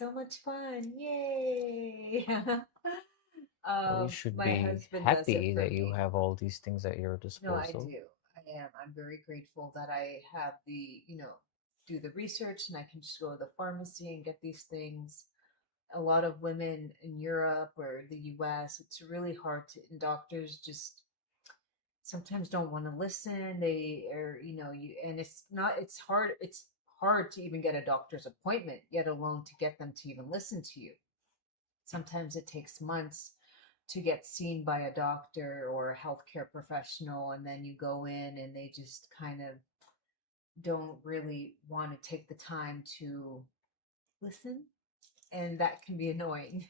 So much fun. Yay. Well, you should My be husband does it happy for that you me. have all these things at your No, I disposal. do. I am. I'm very grateful that I have do the research and I can just go to the pharmacy and get these things. A lot of women in Europe or the US, it's really hard to, and doctors just sometimes don't want to listen. They are, and it's hard to even get a doctor's appointment, yet alone to get them to even listen to you. Sometimes it takes months to get seen by a doctor or a healthcare professional, and then you go in and they just kind of don't really want to take the time to listen, and that can be annoying.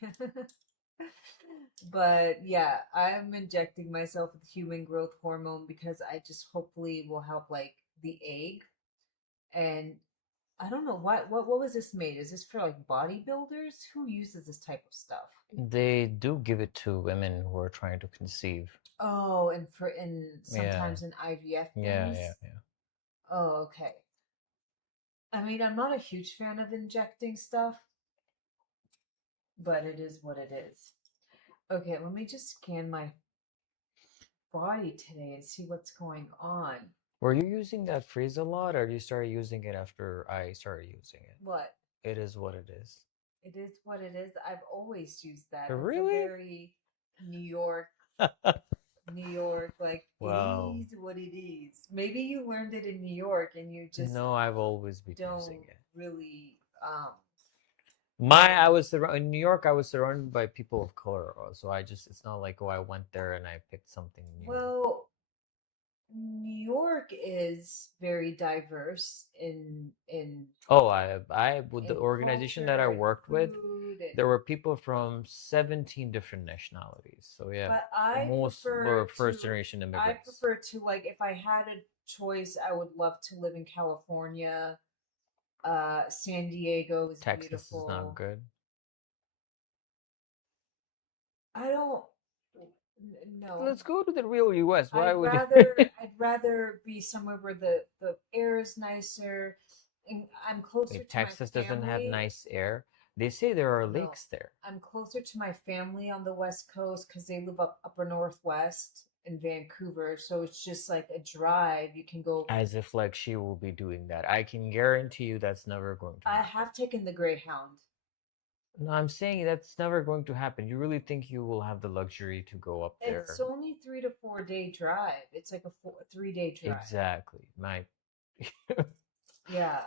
But yeah, I'm injecting myself with human growth hormone because I just hopefully will help like the egg. And I don't know what was this made? Is this for like bodybuilders? Who uses this type of stuff? They do give it to women who are trying to conceive. Oh, and Yeah, sometimes in IVF yeah, yeah, things. yeah. Oh, okay. I mean, I'm not a huge fan of injecting stuff, but it is what it is. Okay, let me just scan my body today and see what's going on. Were you using that phrase a lot, or you started using it after I started using it? What? It is what it is. It is what it is. I've always used that. It's a Really? very New York, New York, like it Wow. is what it is. Maybe you learned it in New York and you just No, I've always been using don't it. really I was in New York. I was surrounded by people of color, so it's not like, oh, I went there and I picked something new. well, New York is very diverse Oh, with the in organization that I culture and worked with, food and there were people from 17 different nationalities. So yeah, but most were first generation I immigrants. prefer to like if I had a choice, I would love to live in California. San Diego is Texas is not beautiful. good. I don't no. Let's go to the real US. Why I'd would you? rather I'd rather be somewhere where the air is nicer and I'm closer Wait, to my Texas doesn't have family. nice air. They say there are No, lakes there. I'm closer to my family on the West Coast because they live up upper Northwest in Vancouver. So it's just like a drive. You can go. As if like she will be doing that. I can guarantee you that's never going to I happen. have taken the Greyhound. No, I'm saying that's never going to happen. You really think you will have the luxury to go up It's there? only 3 to 4 day drive. It's like a 3 day drive. Exactly. My Yeah.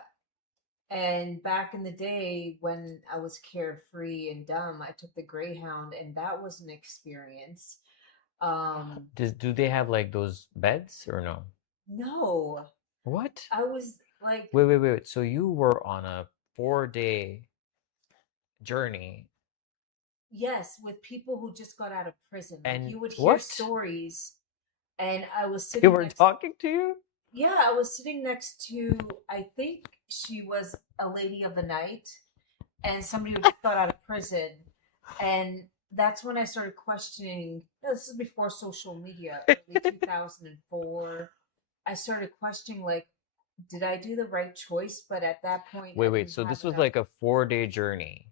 And back in the day when I was carefree and dumb, I took the Greyhound, and that was an experience. Um, do they have like those beds or no? no, What? I was like, Wait. So you were on a 4-day journey yes, with people who just got out of prison. Like and you would hear what? stories, and I was They sitting were next, talking to you? yeah, I was sitting next to, I think she was a lady of the night, and somebody who just got out of prison. And that's when I started questioning. No, this is before social media, early 2004. I started questioning, like, did I do the right choice? But at that point, I Wait. didn't So have this was enough like a 4-day journey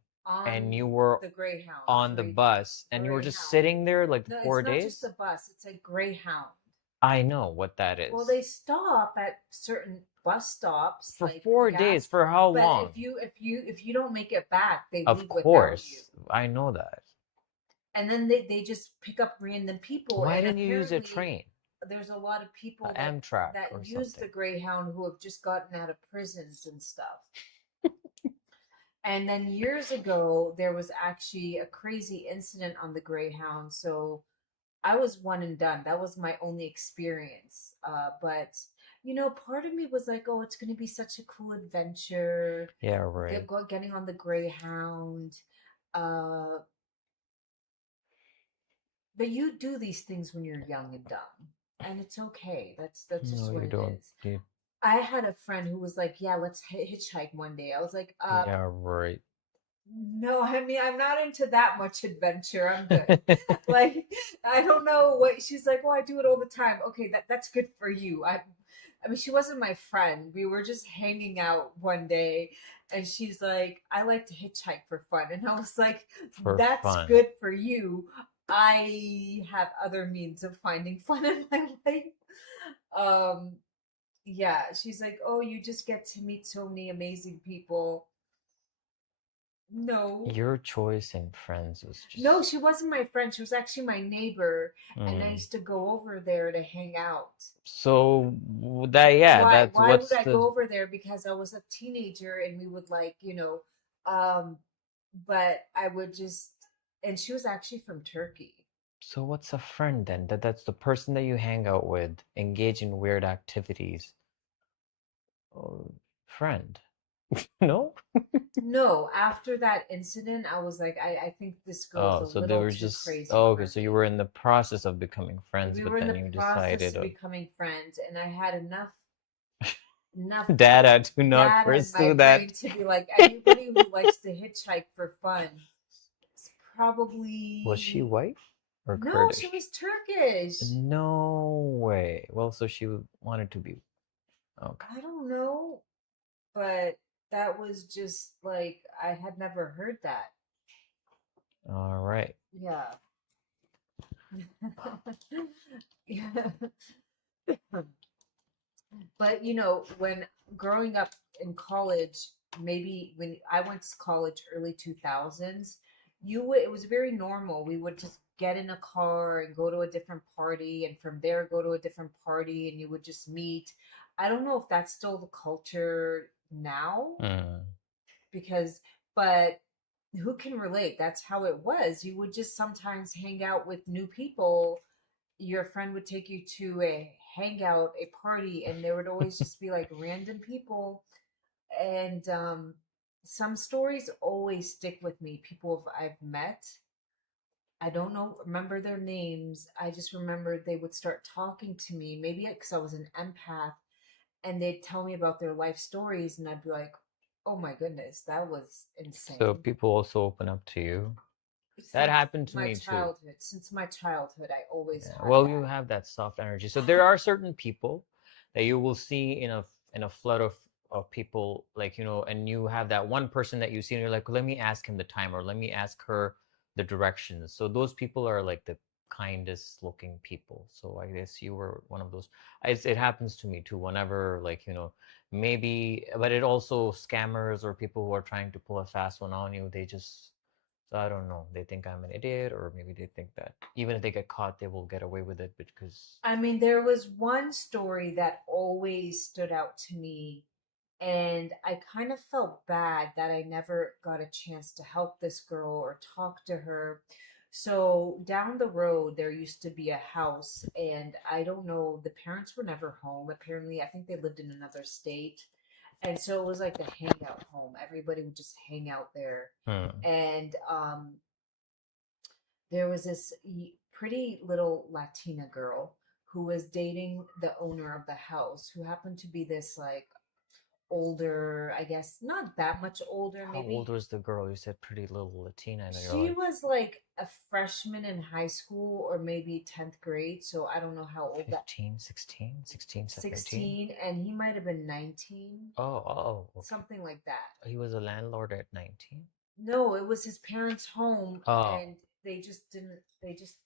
and on you were the Greyhound. on the bus and you were just Greyhound. sitting there like the No, it's four not just days? a bus, it's a Greyhound. I know what that Well, is. they stop at certain bus stops, For like 4 days, gas. for how But long? if you don't make it back, they Of leave without you. course, I know that. And then they just pick up random people, Why and didn't you use a apparently train, there's a lot of a people Amtrak that or use something? the Greyhound who have just gotten out of prisons and stuff. And then years ago there was actually a crazy incident on the Greyhound, so I was one and done. That was my only experience. But part of me was like, oh, it's going to be such a cool adventure, Yeah, right. getting on the Greyhound. uh But you do these things when you're young and dumb, and it's okay. That's just No, what you it don't. is. You, I had a friend who was like, "Yeah, let's hitchhike one day." I was like, yeah, right. no, I mean, I'm not into that much adventure. I'm good." Like, I don't know what she's like. "Oh, I do it all the time." Okay, that's good for you. I mean, she wasn't my friend. We were just hanging out one day, And she's like, I like to hitchhike for fun. And I was like, For that's fun. good for you. I have other means of finding fun in my life. Um, yeah, she's like, oh, you just get to meet so many amazing people. No, Your choice in friends was no, just. she wasn't my friend. She was actually my neighbor, and I Mm. used to go over there to hang out. So that, yeah, Why? that's Why would what's I the. go over there? Because I was a teenager, and we would like, um, but I would just, and she was actually from Turkey. So what's a friend then? That's the person that you hang out with, engage in weird activities. Oh, friend. No? No, after that incident, I was like, I think this girl's Oh, a so they little were too just. crazy Oh, okay, for so you me. were in the process of becoming friends, We but were in then the you process decided, of becoming friends, and I had enough data to not data in my pursue brain that. to be like, anybody who likes to hitchhike for fun is Was she probably. white or No, she Kurdish? was Turkish. No way. Well, so she wanted to be. Okay. I don't know, but that was just like I had never heard that. All right. Yeah. Yeah. But when growing up in college, maybe when I went to college early 2000s, it was very normal. We would just get in a car and go to a different party, and from there go to a different party, and you would just meet. I don't know if that's still the culture now, Mm. because but who can relate? That's how it was. You would just sometimes hang out with new people. Your friend would take you to a hangout, a party, and there would always just be like random people. And some stories always stick with me. People I've met. I don't know, remember their names. I just remember they would start talking to me, maybe because I was an empath, and they'd tell me about their life stories, and I'd be like, oh my goodness, that was So insane. people also open up to you. That Since happened to my me too. childhood, I always Yeah. had Well, you that. have that soft energy. So there are certain people that you will see in a flood of people, like, and you have that one person that you see and you're like, let me ask him the time, or let me ask her the directions. So those people are like the kindest looking people. So I guess you were one of those. It happens to me too whenever, like, maybe, but it also scammers or people who are trying to pull a fast one on you, they just. So I don't know. They think I'm an idiot, or maybe they think that even if they get caught, they will get away with it because. I mean, there was one story that always stood out to me, and I kind of felt bad that I never got a chance to help this girl or talk to her. So down the road, there used to be a house, and I don't know, the parents were never home. Apparently, I think they lived in another state. And so it was like a hangout home. Everybody would just hang out there. Hmm. And there was this pretty little Latina girl who was dating the owner of the house, who happened to be this like older, I guess not that much older, How old maybe. was the girl? You said pretty little Latina, and you're She like was like a freshman in high school or maybe 10th grade, so I don't know how old that. 15, 16, 16, 17. 16, and he might have been 19, Oh, okay. something like that. He was a landlord at 19. No, it was his parents' home, Oh, and they just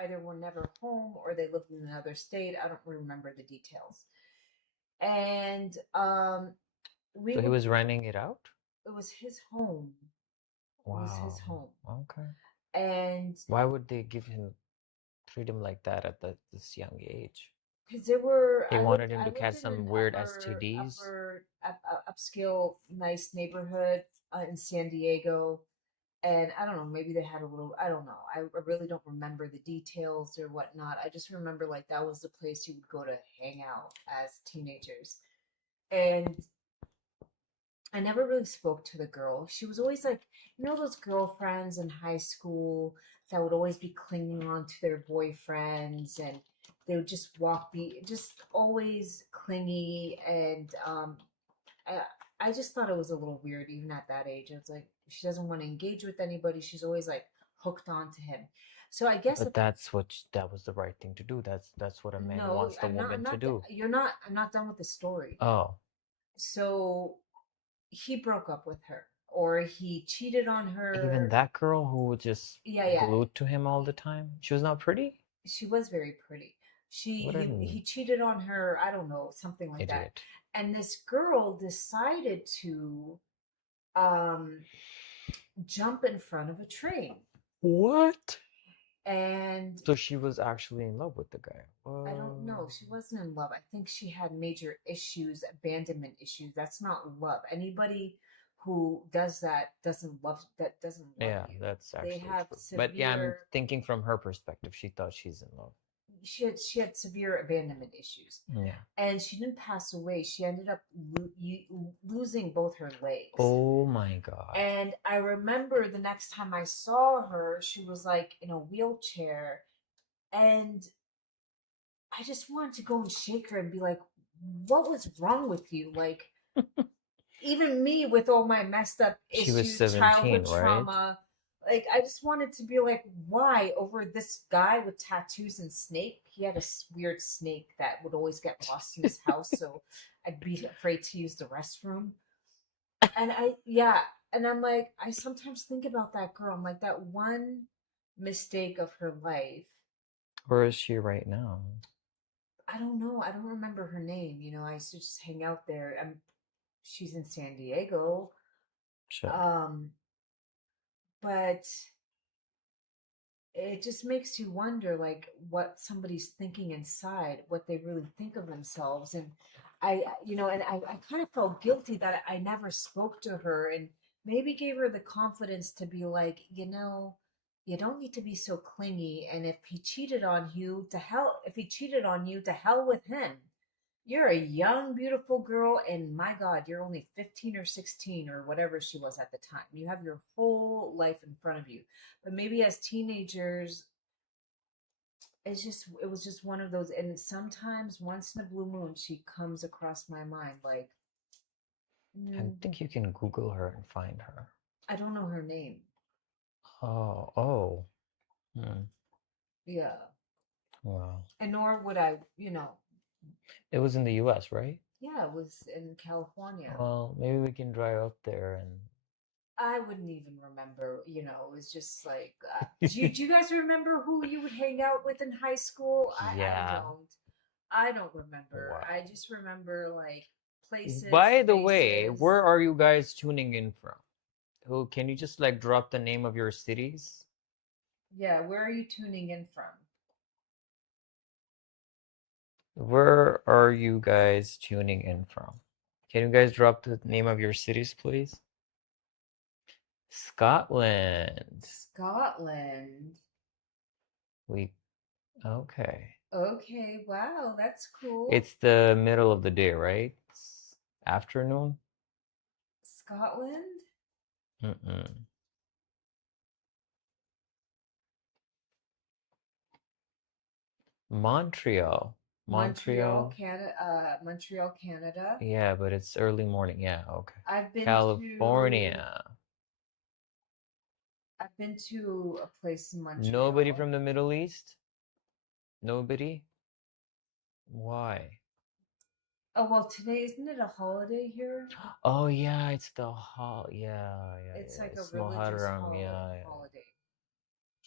either were never home or they lived in another state. I don't remember the details. And we so he would was renting it out? it was his home. It was his Wow. home. Okay. And Why would they give him freedom like that at this young age? because there were They wanted him I to lived catch in an some weird STDs. upscale nice neighborhood in San Diego, and I don't know, maybe they had a little, I don't know, I really don't remember the details or whatnot. I just remember like that was the place you would go to hang out as teenagers. And I never really spoke to the girl. She was always like, those girlfriends in high school that would always be clinging on to their boyfriends, and they would just be just always clingy. And I, I just thought it was a little weird, even at that age. It's like she doesn't want to engage with anybody. She's always like hooked on to him. So I guess But that was the right thing to do. That's what a man no, wants the I'm not. I'm woman to not. do. You're not. I'm not done with the story. Oh, So he broke up with her or he cheated on Even her. that girl who was just Yeah, yeah. glued to him all the time. She was not pretty? She was very pretty. What He an cheated on her, I don't know, something like that. idiot. And this girl decided to um jump in front of a train. What? And So she was actually in love with the guy. I don't know. She wasn't in love. I think she had major issues, abandonment issues. That's not love. Anybody who does that doesn't love Yeah, you. that's They actually have true. But yeah, I'm severe thinking from her perspective. She thought she's in love. she had severe abandonment issues. Yeah. And she didn't pass away. She ended up losing both her legs. Oh my God. And I remember the next time I saw her, she was like in a wheelchair. And I just wanted to go and shake her and be like, what was wrong with you? Like, even me with all my messed up She was issues, 17, childhood right? trauma, like, I just wanted to be like, why over this guy with tattoos and snake? He had a weird snake that would always get lost in his house. So I'd be afraid to use the restroom. And yeah. And I'm like, I sometimes think about that girl. I'm like, that one mistake of her life. Where is she right now? I don't know. I don't remember her name. I used to just hang out there. She's in San Diego. Shit. Um, but it just makes you wonder, like, what somebody's thinking inside, what they really think of themselves. And I kind of felt guilty that I never spoke to her and maybe gave her the confidence to be like, you don't need to be so clingy. And if he cheated on you, to hell with him. You're a young, beautiful girl, and my God, you're only 15 or 16 or whatever she was at the time. You have your whole life in front of you. But maybe as teenagers, it was just one of those. And sometimes, once in a blue moon, she comes across my mind like, I mm, think you can Google her and find her. I don't know her name. Oh. Hmm. Yeah. Wow. And nor would I, It was in the US, right? yeah, it was in California. Well, maybe we can drive up there I wouldn't even remember, it was just like, do you guys remember who you would hang out with in high school? I Yeah. don't. I don't remember. I Wow. just remember like places, By the way, faces. where are you guys tuning in from? Who can you just like drop the name of your cities? Yeah, where are you tuning in from? Where are you guys tuning in from? Can you guys drop the name of your cities, please? Scotland. Scotland. We okay. Okay, wow, that's cool. It's the middle of the day, right? It's afternoon? Scotland? Mm-mm. Montreal. Montreal, Montreal. Canada. Montreal, Canada. Yeah, but it's early morning. Yeah, okay. I've been to California. I've been to a place in Nobody Montreal. from the Middle East? Nobody? Why? Oh, well, today isn't it a holiday here? Oh yeah, it's the It's yeah. like a It's religious Muharram, yeah. holiday.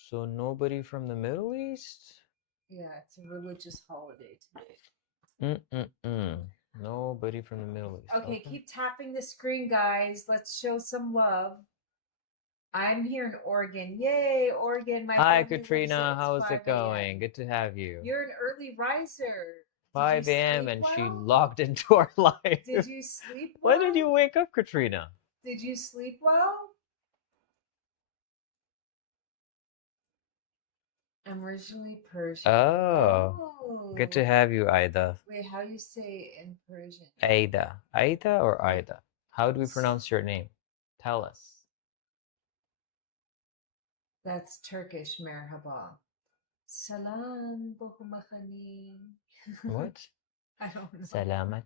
So nobody from the Middle East? Yeah, it's a religious holiday today. Mm-mm-mm. Nobody from the Middle East. Okay, Okay. keep tapping the screen, guys. Let's show some love. I'm here in Oregon. Yay, Oregon, my Hi, family lives there. Katrina. It's How's it 5 going? a.m. Good to have you. You're an early riser. Did you 5 a.m. sleep and she well? logged into our live. Did you sleep When did you well? wake up, Katrina? Did you sleep well? I'm originally Persian. Oh, good to Oh. have you, Aida. Wait, how do you say it in Persian? Aida. Aida or Wait. Aida? How do we pronounce your name? Tell us. That's Turkish, merhaba. Salam, bohumakhani. What? I don't know. Salamat.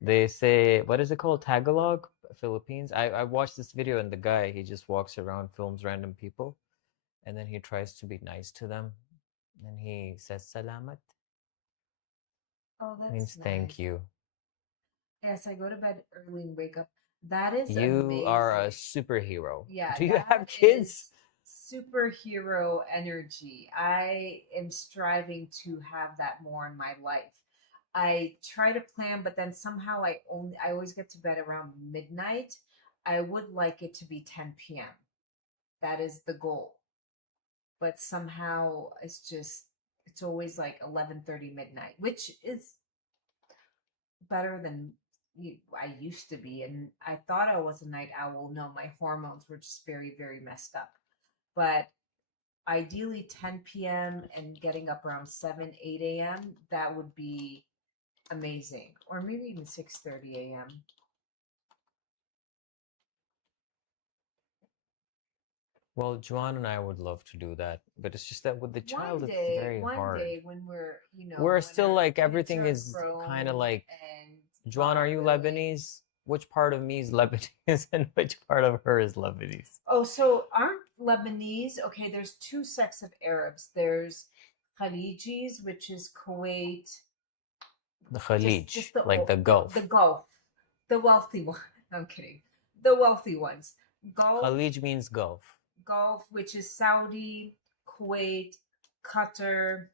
They say, what is it called? Tagalog? Philippines? I watched this video and the guy, he just walks around, films random people, and then he tries to be nice to them. And he says salamat, Oh, that's means thank nice. you. Yes, I go to bed early and wake up. That is You are a amazing. superhero. Yeah, Do you that have kids? is superhero energy. I am striving to have that more in my life. I try to plan, but then somehow I always get to bed around midnight. I would like it to be 10 p.m. That is the goal. But somehow it's always like 11:30 midnight, which is better than I used to be. And I thought I was a night owl. No, my hormones were just very, very messed up. But ideally 10 p.m. and getting up around 7, 8 a.m., that would be amazing. Or maybe even 6:30 a.m. Well, Joanne and I would love to do that, but it's just that with the child, it's very One hard. day when We're when still our like kids everything are is kind of grown like, and Joanne, are not you really. Lebanese? Which part of me is Lebanese and which part of her is Lebanese? Oh, so aren't Lebanese? Okay, there's two sects of Arabs. There's Khalijis, which is Kuwait, The just Khalij, the like the the Gulf. Gulf, the wealthy one. I'm kidding. The wealthy ones. Gulf, Khalij means Gulf. Gulf, which is Saudi, Kuwait, Qatar.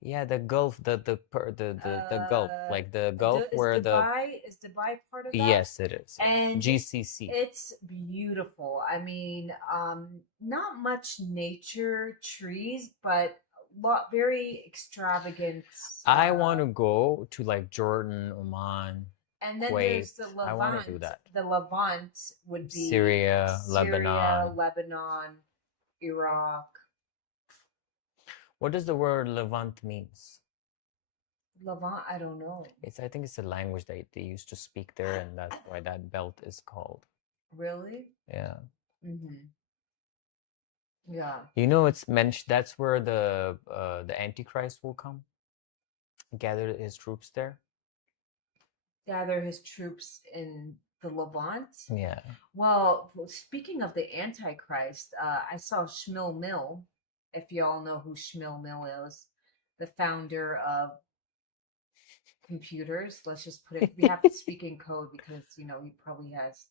Yeah, the Gulf, the Gulf, like the Gulf where the Is Dubai part of that? yes, it is. Yeah, And GCC. it's beautiful. I mean, not much nature, trees, but lot very extravagant. I want to go to like Jordan, Oman, And then Kuwait. there's the I want to do Levant. that. The Levant would be Syria, Syria, Lebanon. Lebanon, Iraq. What does the word Levant means? Levant, I don't know. I think it's a language that they used to speak there, and that's why that belt is called. Really? Yeah. Mm-hmm. Yeah. You know, it's mentioned that's where the Antichrist will come, gather his troops there. Gather his troops in the Levant. Yeah. Well, speaking of the Antichrist, I saw Shmil Mill. If y'all know who Shmil Mill is, the founder of computers. Let's just put it. We have to speak in code because he probably has.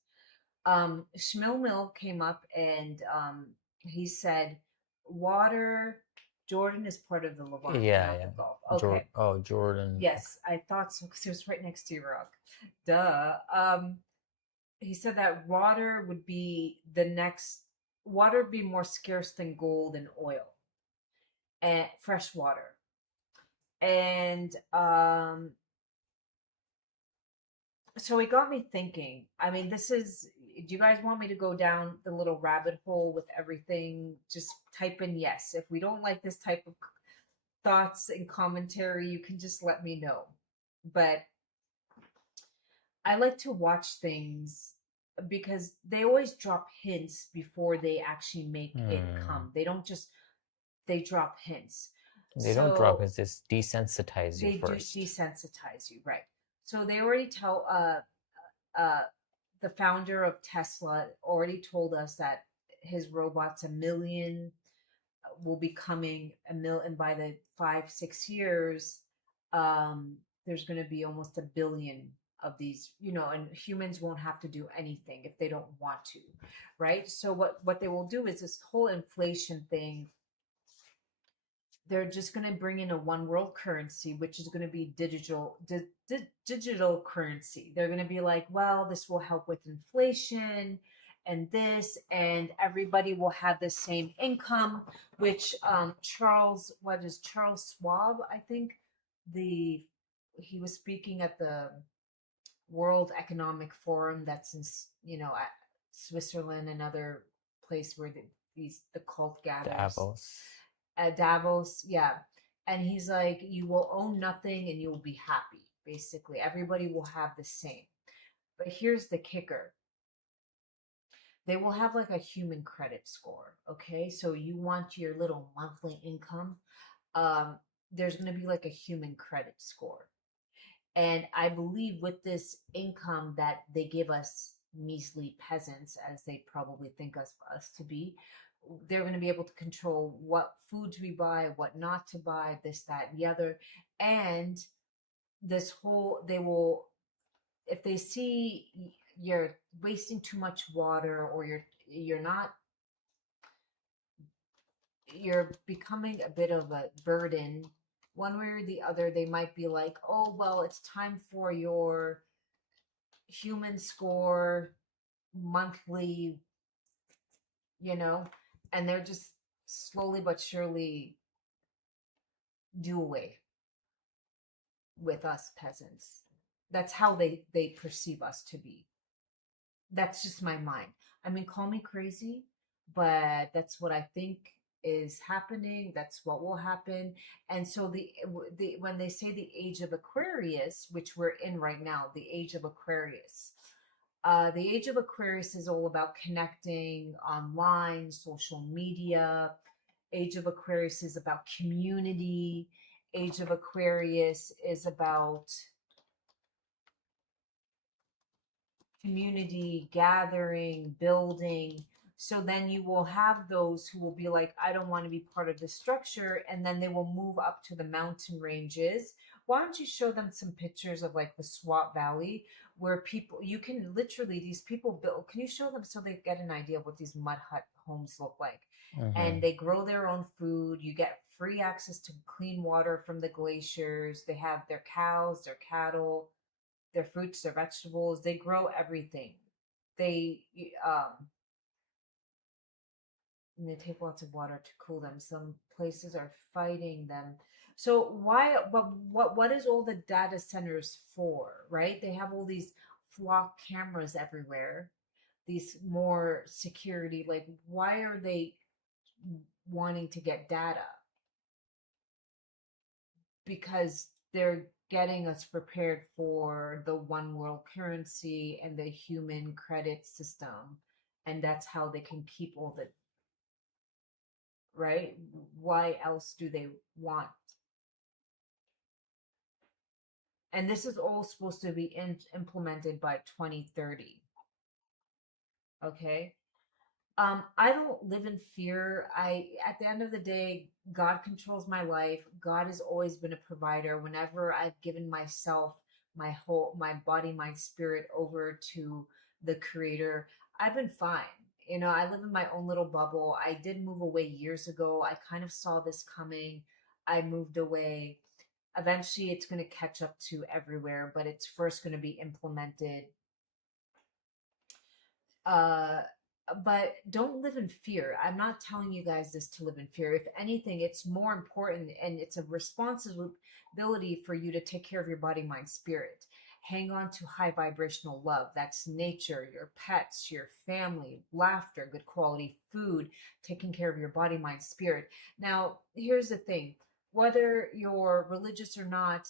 Shmil Mill came up and he said, "Water. Jordan is part of the Levant, Yeah, not the yeah. Gulf." Okay. Jordan. Yes, I thought so because it was right next to Iraq. Duh. He said that water would be more scarce than gold and oil and fresh water. And so it got me thinking. I mean, do you guys want me to go down the little rabbit hole with everything? Just type in yes. If we don't like this type of thoughts and commentary, you can just let me know. But I like to watch things because they always drop hints before they actually make it come. They don't just they drop hints. They don't drop So it, just desensitize you they do first. desensitize you, right? So they already tell the founder of Tesla already told us that his robots a million will be coming a million by the 5 6 years. There's going to be almost a billion of these, and humans won't have to do anything if they don't want to, right? So what they will do is this whole inflation thing. They're just going to bring in a one world currency, which is going to be digital currency. They're going to be like, well, this will help with inflation and this, and everybody will have the same income, which Charles Schwab, I think, he was speaking at the World Economic Forum that's in, at Switzerland, another place where the cult gathers. Davos. At Davos, yeah. And he's like, you will own nothing and you will be happy. Basically, everybody will have the same. But here's the kicker. They will have like a human credit score. Okay. So you want your little monthly income. There's going to be like a human credit score. And I believe with this income that they give us measly peasants, as they probably think us to be, they're going to be able to control what foods we buy, what not to buy, this, that, and the other. And they will, if they see you're wasting too much water, or you're not, you're becoming a bit of a burden. One way or the other, they might be like, oh, well, it's time for your human score monthly, you know, and they're just slowly but surely do away with us peasants. That's how they perceive us to be. That's just my mind. I mean, call me crazy, but that's what I think is happening. That's what will happen. And so the when they say the age of Aquarius, which we're in right now, the age of Aquarius. The age of Aquarius is all about connecting online, social media. Age of Aquarius is about community. Age of Aquarius is about community gathering, building. So then you will have those who will be like, I don't want to be part of the structure. And then they will move up to the mountain ranges. Why don't you show them some pictures of like the Swat Valley, where people, you can literally, these people build, can you show them so they get an idea of what these mud hut homes look like? And they grow their own food. You get free access to clean water from the glaciers. They have their cows, their cattle, their fruits, their vegetables. They grow everything. They um and they take lots of water to cool them. Some places are fighting them. So why? But what is all the data centers for? Right? They have all these flock cameras everywhere. These more security. Like, why are they wanting to get data? Because they're getting us prepared for the one world currency and the human credit system, and that's how they can keep all the, right? Why else do they want? And this is all supposed to be implemented by 2030. Okay. I don't live in fear. At the end of the day, God controls my life. God has always been a provider. Whenever I've given myself, my body, mind, spirit over to the creator, I've been fine. You know, I live in my own little bubble. I did move away years ago. I kind of saw this coming. I moved away. Eventually, it's going to catch up to everywhere, but it's first going to be implemented. uh but don't live in fear. I'm not telling you guys this to live in fear. If anything, it's more important, and it's a responsibility for you to take care of your body, mind, spirit. Hang on to high vibrational love. That's nature, your pets, your family, laughter, good quality food, taking care of your body, mind, spirit. Now here's the thing: whether you're religious or not,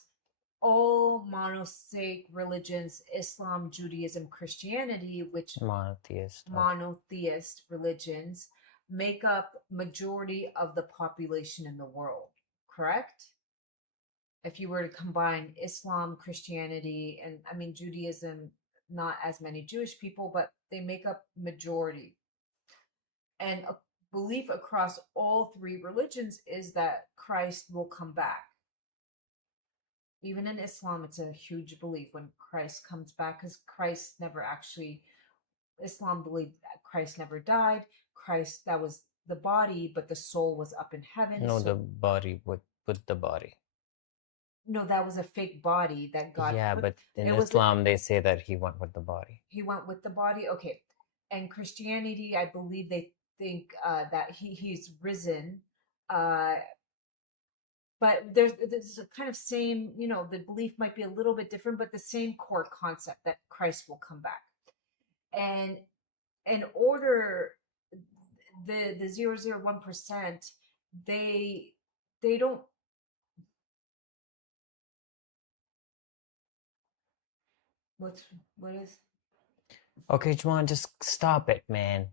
all monotheistic religions, Islam, Judaism, Christianity, which Monotheist. Okay. monotheist religions make up majority of the population in the world, correct? If you were to combine Islam, Christianity, and I mean Judaism, not as many Jewish people, but they make up majority. And a belief across all three religions is that Christ will come back. Even in Islam, it's a huge belief when Christ comes back, because Christ never actually, Islam believed that Christ never died. Christ, that was the body, but the soul was up in heaven. No, the So, body with the body. no, that was a fake body that God Yeah, put. but in It was, Islam they say that he went with the body. he went with the body. Okay. And Christianity, I believe they think that he's risen. Uh, but there's a kind of same, you know, the belief might be a little bit different, but the same core concept that Christ will come back. And in order, the 0.001%, they they don't, what's what is Okay, Juan, just stop it, man.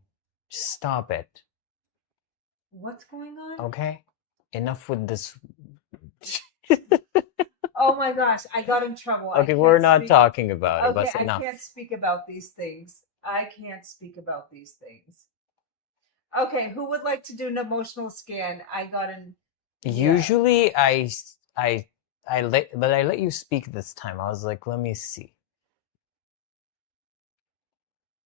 Just stop it. what's going on? Okay? Enough with this. Oh my gosh, I got in trouble. I Okay, we're can't not speak. talking about it, Okay, but I enough. can't speak about these things. I can't speak about these things. Okay, who would like to do an emotional scan? I got an, yeah. Usually I let you speak this time. I was like, let me see.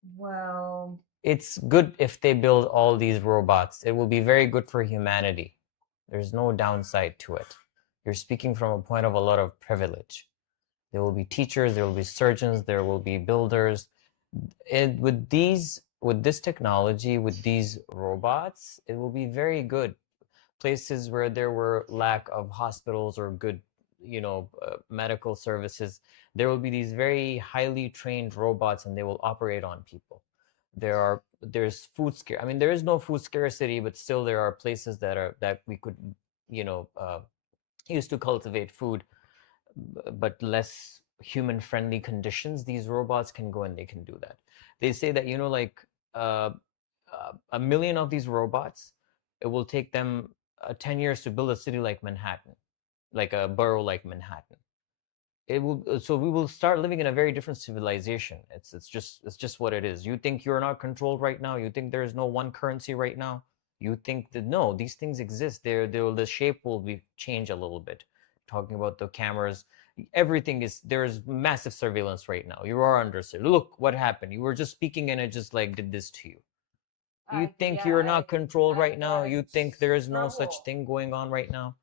Well, It's good if they build all these robots. It will be very good for humanity. There's no downside to it. You're speaking from a point of a lot of privilege. There will be teachers, there will be surgeons, there will be builders. And with this technology, with these robots, it will be very good. Places where there were lack of hospitals or good, medical services, there will be these very highly trained robots, and they will operate on people. There's food scare. I mean, there is no food scarcity, but still there are places that we could, use to cultivate food, but less human friendly conditions. These robots can go and they can do that. They say that, like, uh, a million of these robots, it will take them 10 years to build a city like Manhattan, like a borough like Manhattan. It will, so we will start living in a very different civilization. It's just what it is. You think you're not controlled right now? You think there is no one currency right now? You think that no, these things exist. The shape will be change a little bit. Talking about the cameras, everything is, there's massive surveillance right now. You are under look what happened. You were just speaking and it just like did this to you. You think yeah, you're not controlled I right now? got You in think there is no such trouble. thing going on right now?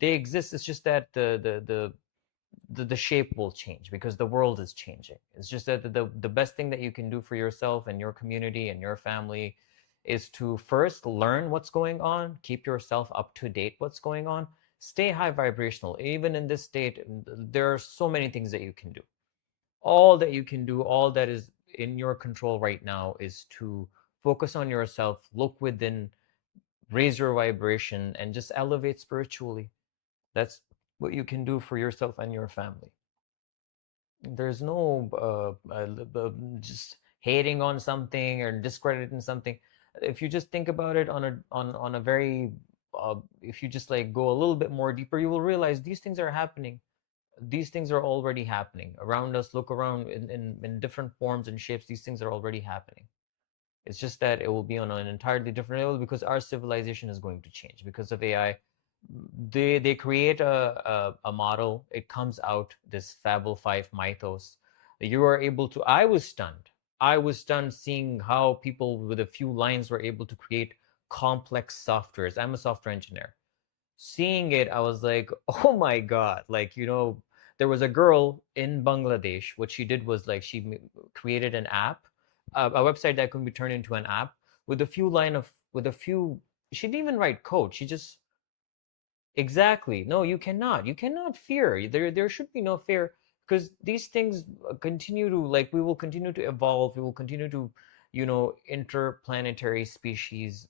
They exist. It's just that the shape will change because the world is changing. It's just that the best thing that you can do for yourself and your community and your family is to first learn what's going on, keep yourself up to date what's going on, stay high vibrational. Even in this state, there are so many things that you can do. All that you can do, all that is in your control right now is to focus on yourself, look within, raise your vibration, and just elevate spiritually. That's what you can do for yourself and your family. There's no just hating on something or discrediting something. If you just think about it on a very if you just like go a little bit more deeper, you will realize these things are happening. These things are already happening around us. Look around in different forms and shapes. These things are already happening. It's just that it will be on an entirely different level because our civilization is going to change because of AI. They create a model. It comes out this Fable 5 mythos. You are able to. I was stunned. I was stunned seeing how people with a few lines were able to create complex softwares. I'm a software engineer. Seeing it, I was like, oh my god! Like, there was a girl in Bangladesh. What she did was like she created an app, a website that could be turned into an app with a few line of with a few. She didn't even write code. She just exactly. No, you cannot. You cannot fear. There should be no fear because these things continue to like we will continue to evolve. We will continue to, interplanetary species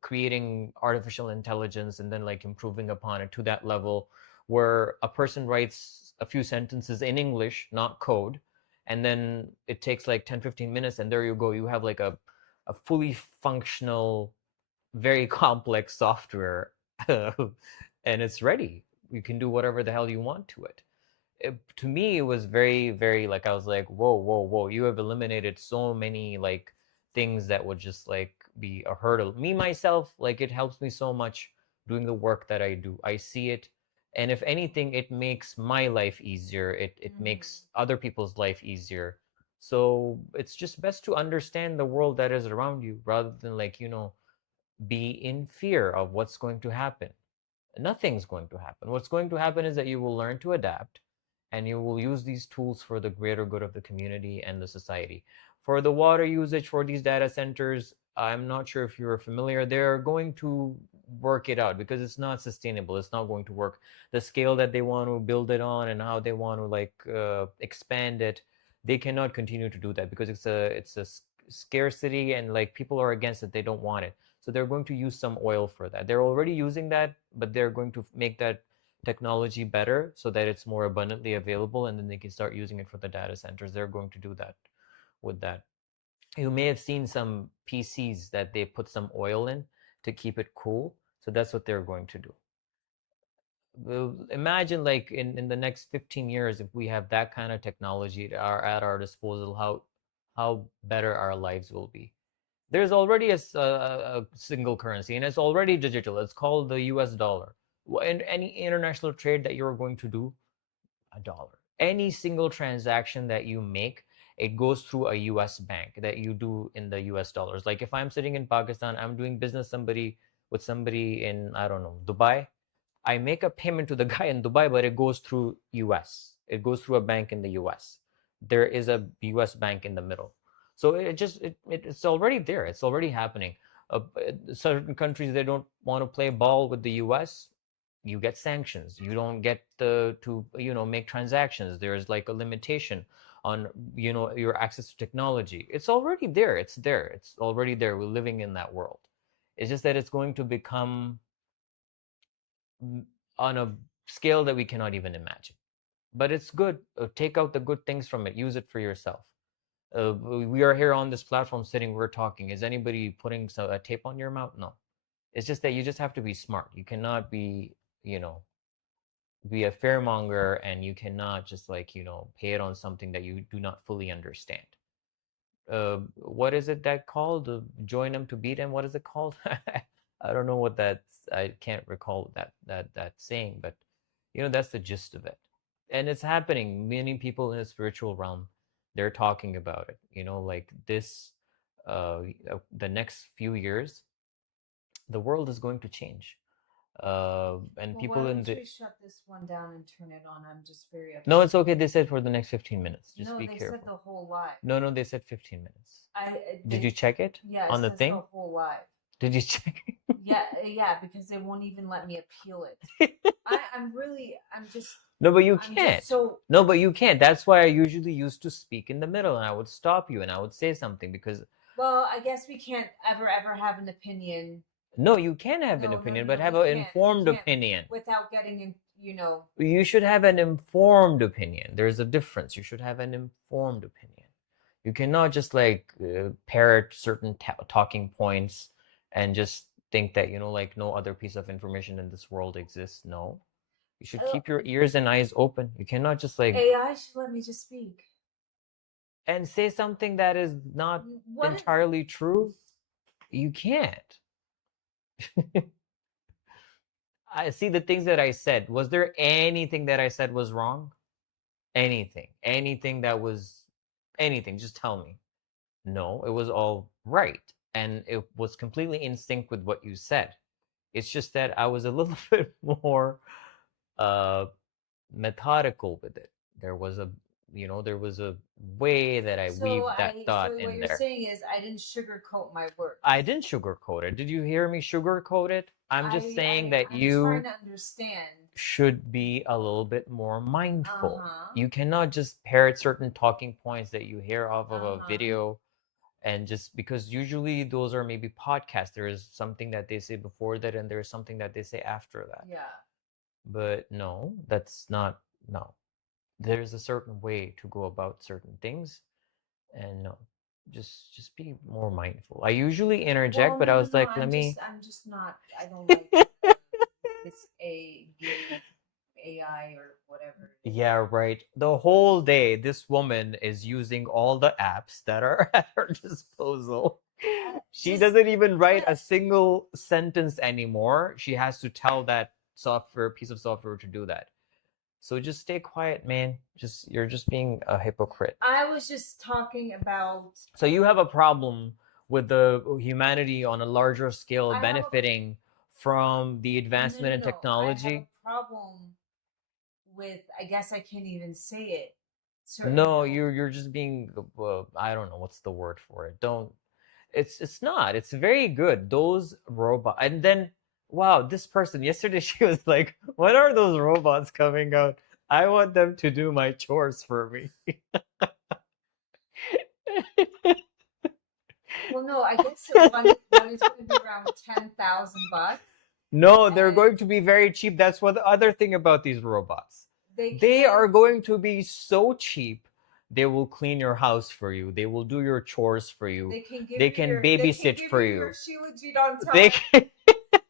creating artificial intelligence and then like improving upon it to that level where a person writes a few sentences in English, not code, and then it takes like 10-15 minutes and there you go. You have like a fully functional, very complex software and it's ready. You can do whatever the hell you want to it. To me, it was very, very like I was like, whoa, whoa, whoa! You have eliminated so many like things that would just like be a hurdle. Me myself, like it helps me so much doing the work that I do. I see it, and if anything, it makes my life easier. It Hmm. makes other people's life easier. So it's just best to understand the world that is around you rather than like be in fear of what's going to happen. Nothing's going to happen. What's going to happen is that you will learn to adapt and you will use these tools for the greater good of the community and the society. For the water usage for these data centers, I'm not sure if you're familiar, they're going to work it out because it's not sustainable. It's not going to work. The scale that they want to build it on and how they want to like expand it, they cannot continue to do that because it's a scarcity and like people are against it. They don't want it. So they're going to use some oil for that. They're already using that, but they're going to make that technology better so that it's more abundantly available and then they can start using it for the data centers. They're going to do that with that. You may have seen some PCs that they put some oil in to keep it cool. So that's what they're going to do. Imagine like in the next 15 years if we have that kind of technology at our disposal, how better our lives will be. There's already a single currency and it's already digital. It's called the US dollar. And any international trade that you're going to do, a dollar. Any single transaction that you make, it goes through a US bank that you do in the US dollars. Like if I'm sitting in Pakistan, I'm doing business with somebody in, I don't know, Dubai. I make a payment to the guy in Dubai, but it goes through US. It goes through a bank in the US. There is a US bank in the middle. So it's already there. It's already happening. Certain countries, they don't want to play ball with the US. You get sanctions. You don't get to make transactions. There's like a limitation on your access to technology. It's already there. It's there. It's already there. We're living in that world. It's just that it's going to become on a scale that we cannot even imagine. But it's good. Take out the good things from it. Use it for yourself. We are here on this platform sitting, we're talking. Is anybody putting a tape on your mouth? No. It's just that you just have to be smart. You cannot be a fairmonger, and you cannot just pay it on something that you do not fully understand. What is it that called? Join them to beat them. What is it called? I don't know what that's. I can't recall that saying, but that's the gist of it. And it's happening. Many people in the spiritual realm, they're talking about it. Like this, the next few years, the world is going to change. And Well, people why in don't the we shut this one down and turn it on? I'm just very No, upset. it's okay. They said for the next 15 minutes. Just No, be they careful. said the whole live. No, they said 15 minutes. Did They, you check it? Yeah, on it the says thing? the whole live. Did you check it? Yeah, because they won't even let me appeal it. I'm just. No, but you I'm can't. just so. No, but you can't. That's why I usually used to speak in the middle, and I would stop you and I would say something because. Well, I guess we can't ever have an opinion. No, you can have an opinion, but have an informed opinion. Without getting in, You should have an informed opinion. There's a difference. You should have an informed opinion. You cannot just parrot certain talking points and just think that no other piece of information in this world exists. No, you should keep your ears and eyes open. You cannot just AI should let me just speak and say something that is not entirely true. You can't. I see the things that I said. Was there anything that I said was wrong? Anything that was anything? Just tell me. No, it was all right. And it was completely in sync with what you said. It's just that I was a little bit more methodical with it. There was a way that I weaved that thought in there. So what you're saying is I didn't sugarcoat my words. I didn't sugarcoat it. Did you hear me sugarcoat it? I'm just saying that you trying to understand. Should be a little bit more mindful. You cannot just parrot certain talking points that you hear off of a video, and just because usually those are maybe podcasts. There is something that they say before that, and there is something that they say after that. Yeah. But no, that's not. No, there's a certain way to go about certain things, and no, just be more mindful. I usually interject, but I was like, let me. I'm just not. I don't like this AI or whatever. Yeah, right. The whole day, this woman is using all the apps that are at her disposal. She doesn't even write a single sentence anymore. She has to tell that piece of software to do that. So just stay quiet, man. You're just being a hypocrite. I was just talking about. So you have a problem with the humanity on a larger scale benefiting from the advancement in technology. I have a problem with. I guess I can't even say it. No, you're just being. I don't know what's the word for it. Don't. It's not. It's very good. Those robots, and then wow, this person yesterday she was like, "When are those robots coming out? I want them to do my chores for me." Well, no, I guess one is going to be around $10,000. No, they're going to be very cheap. That's what the other thing about these robots. They are going to be so cheap. They will clean your house for you. They will do your chores for you. They can babysit for you. Your Shilajit on time.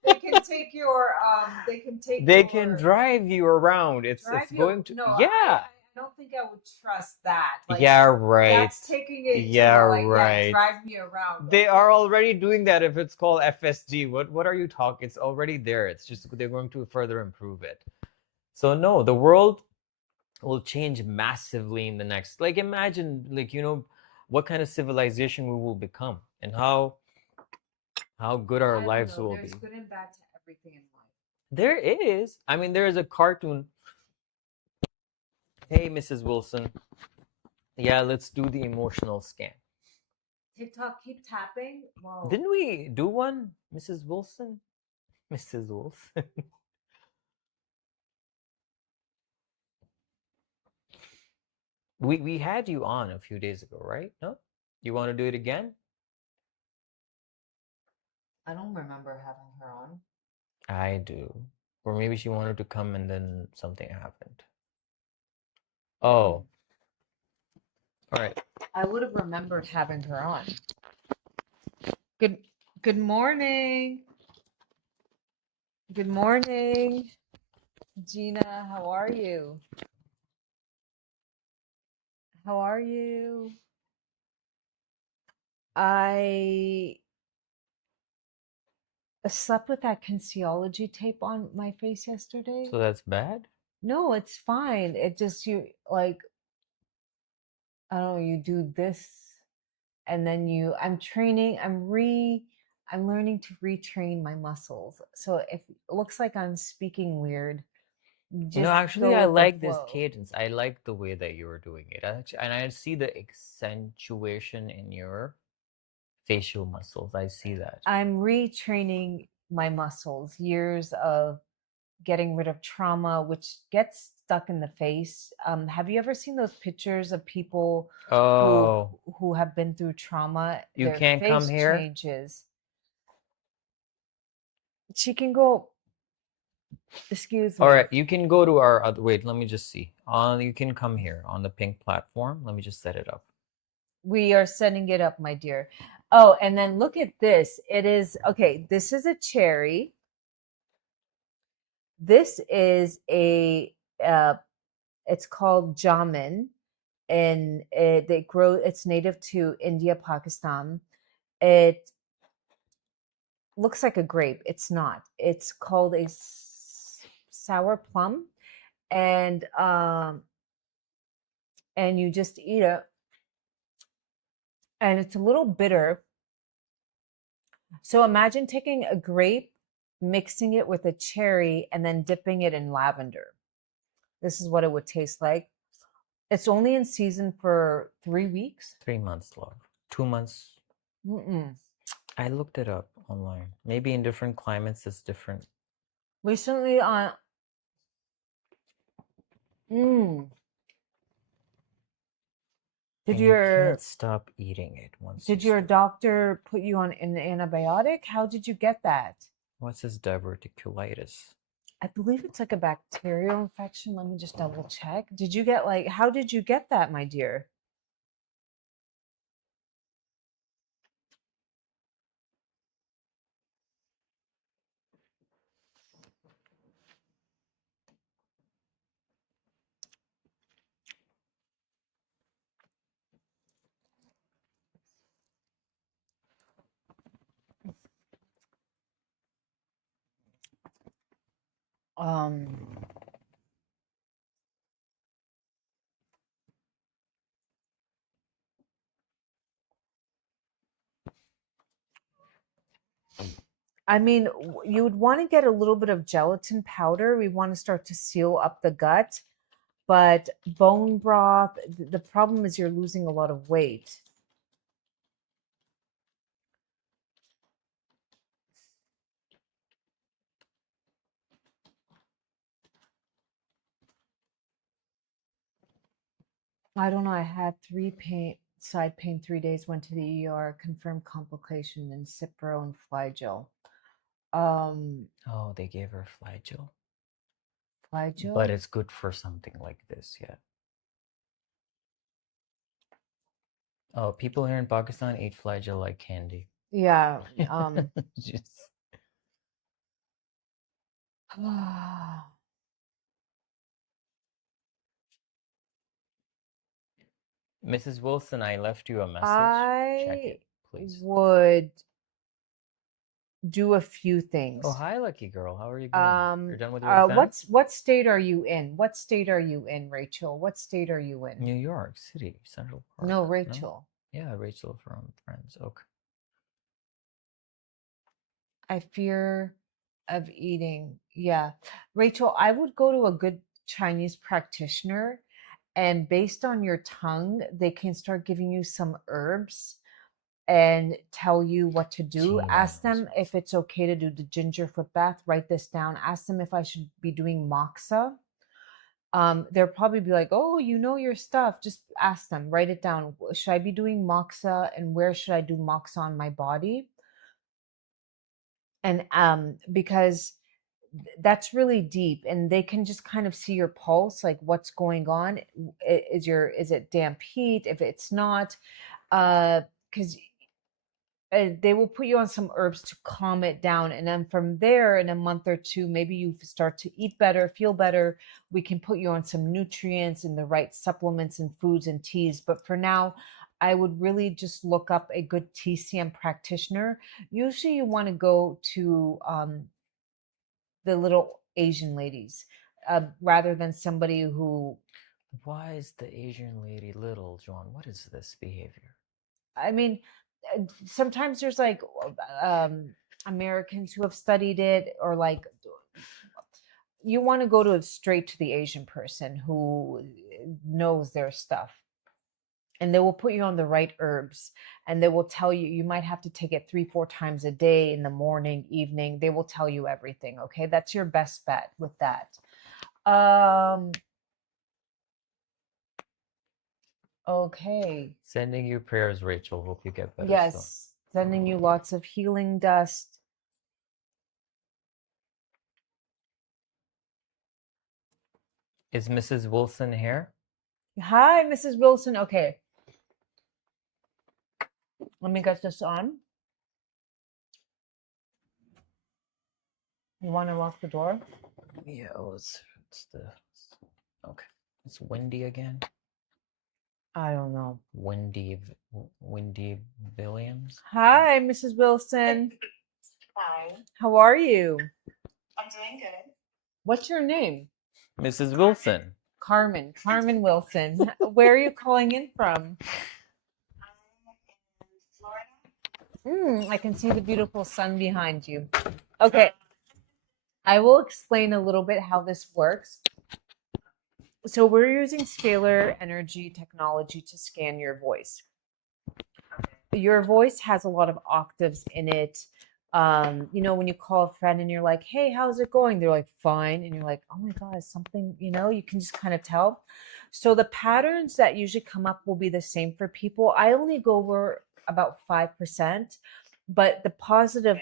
They can take your They can drive you around. It's going to yeah. I don't think I would trust that. Yeah, right. That's taking it. Yeah, right. Drive me around. They are already doing that. If it's called FSD, what are you talking? It's already there. It's just they're going to further improve it. So no, the world will change massively in the next, like, imagine, like, what kind of civilization we will become, and how good our I don't lives know. will be. There's good and bad to everything in life. There is. I mean, there is a cartoon. Hey, Mrs. Wilson. Yeah, let's do the emotional scan. TikTok, keep tapping. Well, Didn't we do one, Mrs. Wilson? Mrs. Wilson. We had you on a few days ago, right? No? You want to do it again? I don't remember having her on. I do. Or maybe she wanted to come and then something happened. Oh. All right. I would have remembered having her on. Good good morning. Good morning. Gina, how are you? How are you? I slept with that Kinesiology tape on my face yesterday. So that's bad? No, it's fine. It just you like I don't know, you do this and then I'm learning to retrain my muscles. So if it looks like I'm speaking weird, just Actually, go I with the like this flow. cadence. I like the way that you were doing it. And I see the accentuation in your facial muscles. I see that. I'm retraining my muscles, years of getting rid of trauma, which gets stuck in the face. Have you ever seen those pictures of people Oh, who have been through trauma? you Their can't come face here? changes. She can go, excuse All me. right, you can go to our other, wait, let me just see. You can come here on the pink platform. Let me just set it up. We are setting it up, my dear. Oh, and then look at this. It is okay. This is a cherry. This is uh, it's called jamun, and it's native to India, Pakistan. It looks like a grape. It's not. It's called a sour plum, and and you just eat it, and it's a little bitter. So imagine taking a grape, mixing it with a cherry, and then dipping it in lavender. This is what it would taste like. It's only in season for 3 weeks. 3 months, love. 2 months. Mm-mm. I looked it up online. Maybe in different climates it's different. Recently on mm, did And you your can't stop eating it once you did your start. doctor put you on an antibiotic? How did you get that? What's this diverticulitis? I believe it's like a bacterial infection. Let me just double check. Did you get like how did you get that, my dear? Um I mean, you would want to get a little bit of gelatin powder. We want to start to seal up the gut, but bone broth, the problem is you're losing a lot of weight. I don't know. I had side pain 3 days, went to the ER, confirmed complication in Cipro and Fligel. Oh, they gave her flagyl. But Fligel? it's good for something like this, yeah. Oh, people here in Pakistan eat flagyl like candy. Yeah. Just Mrs. Wilson, I left you a message. Check I it, please. would do a few Oh, things. hi, lucky girl. How are you doing? You're done with your exam? What state are you in? What state are you in, Rachel? What state are you in? New York City, Central Park. No, Rachel. Yeah, Rachel from Friends. Okay. I fear of eating. Yeah. Rachel, I would go to a good Chinese practitioner, and based on your tongue, they can start giving you some herbs and tell you what to do. Ask them if it's okay to do the ginger foot bath. Write this down. Ask them if I should be doing moxa. They'll probably be like, "Oh, you know your stuff." Just ask them. Write it down. Should I be doing moxa, and where should I do moxa on my body? And because that's really deep, and they can just kind of see your pulse, like what's going on. Is it damp heat? If it's not, because they will put you on some herbs to calm it down, and then from there in a month or two maybe you start to eat better, feel better. We can put you on some nutrients and the right supplements and foods and teas, but for now I would really just look up a good TCM practitioner. Usually you want to go to the little Asian ladies, rather than somebody who. Why is the Asian lady little, John? What is this behavior? I mean, sometimes there's like um, Americans who have studied it, or like you want to go to straight to the Asian person who knows their stuff. And they will put you on the right herbs, and they will tell you you might have to take it 3-4 times a day, in the morning, evening. They will tell you everything. Okay, that's your best bet with that. Okay. Sending you prayers, Rachel. Hope you get better soon. Yes, sending you lots of healing dust. Is Mrs. Wilson here? Hi, Mrs. Wilson. Okay, let me get this on. You want to lock the door? Yeah, it's the okay. It's windy again. I don't know. Wendy Williams. Hi, Mrs. Wilson. Hi, How are you? I'm doing good. What's your name? Mrs. Wilson. Carmen. Carmen Wilson. Where are you calling in from? I'm in Florida. I can see the beautiful sun behind you. Okay, I will explain a little bit how this works. So we're using scalar energy technology to scan your voice. Your voice has a lot of octaves in it. When you call a friend and you're like, "Hey, how's it going?" They're like, "Fine." And you're like, "Oh my God, something," you can just kind of tell. So the patterns that usually come up will be the same for people. I only go over about 5%, but the positive,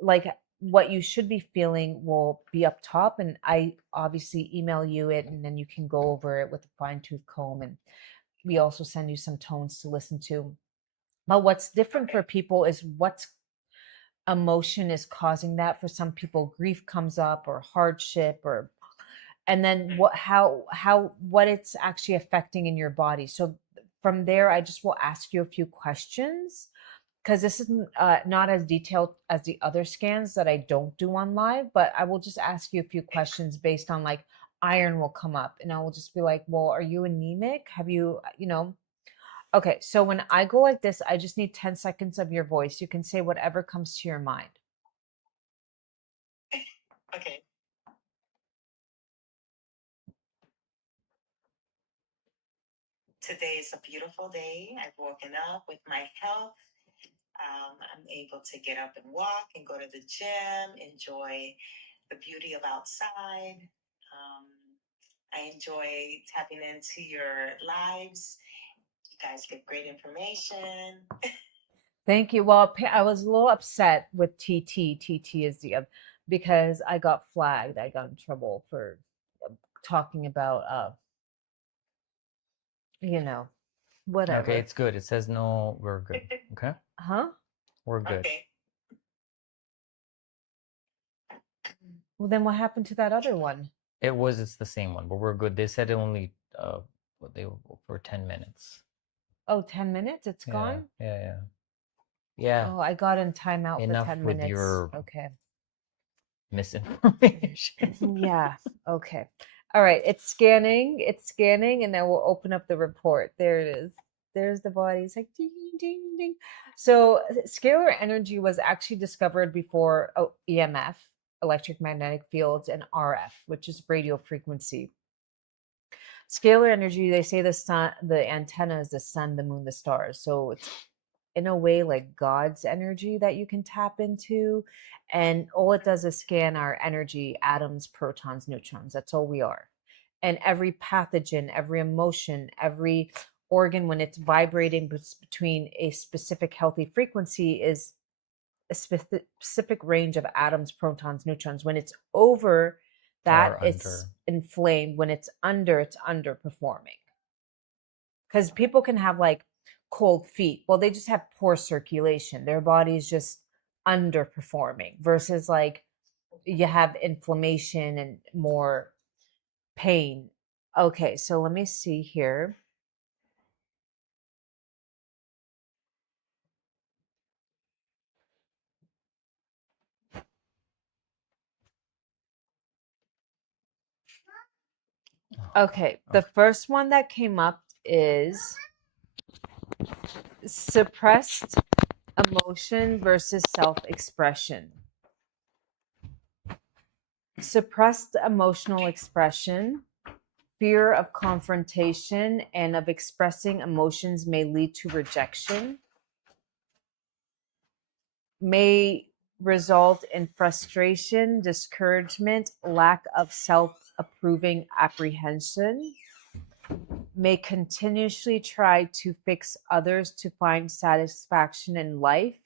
like what you should be feeling, will be up top. And I obviously email you it, and then you can go over it with a fine tooth comb. And we also send you some tones to listen to. But what's different for people is what's emotion is causing that. For some people, grief comes up, or hardship, or and then what it's actually affecting in your body. So from there, I just will ask you a few questions, because this is not as detailed as the other scans that I don't do on live, but I will just ask you a few questions based on, like, iron will come up, and I will just be like, "Well, are you anemic? Have you, Okay, so when I go like this, I just need 10 seconds of your voice. You can say whatever comes to your mind. Okay. Today is a beautiful day. I've woken up with my health. I'm able to get up and walk and go to the gym, enjoy the beauty of outside. I enjoy tapping into your lives. You guys give great information. Thank you. Well, I was a little upset with TT. TT is because I got flagged. I got in trouble for talking about, whatever. Okay, it's good. It says no, we're good. Okay? Huh? We're good. Okay. Well, then what happened to that other one? It's the same one, but we're good. They said it only for 10 minutes. Oh, 10 minutes? It's Yeah, gone? yeah. Yeah. Oh, I got in timeout for Enough 10 with minutes. your Okay. misinformation. Yeah. Okay. All right. It's scanning. It's scanning, and then we'll open up the report. There it is. There's the body. It's like ding, ding, ding. So scalar energy was actually discovered before EMF, electromagnetic fields, and RF, which is radio frequency. Scalar energy, they say the sun, the antenna is the sun, the moon, the stars. So it's in a way like God's energy that you can tap into. And all it does is scan our energy, atoms, protons, neutrons. That's all we are. And every pathogen, every emotion, every organ, when it's vibrating between a specific healthy frequency, is a specific range of atoms, protons, neutrons. When it's over that, it's inflamed. When it's underperforming. Because people can have like cold feet. Well, they just have poor circulation. Their body's just underperforming versus like you have inflammation and more pain. Okay, so let me see here. Okay, the first one that came up is suppressed emotion versus self-expression. Suppressed emotional expression, fear of confrontation and of expressing emotions may lead to rejection, may result in frustration, discouragement, lack of self-approving apprehension, may continuously try to fix others to find satisfaction in life.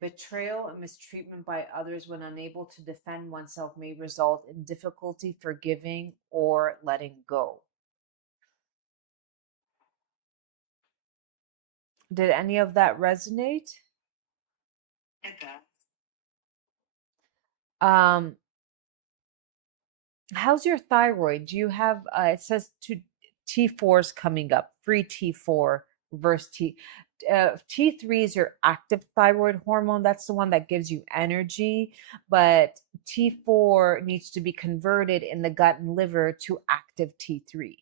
Betrayal and mistreatment by others when unable to defend oneself may result in difficulty forgiving or letting go. Did any of that resonate? It does. How's your thyroid? Do you have, it says T4s coming up, free T4 versus T3 is your active thyroid hormone. That's the one that gives you energy, but T4 needs to be converted in the gut and liver to active T3.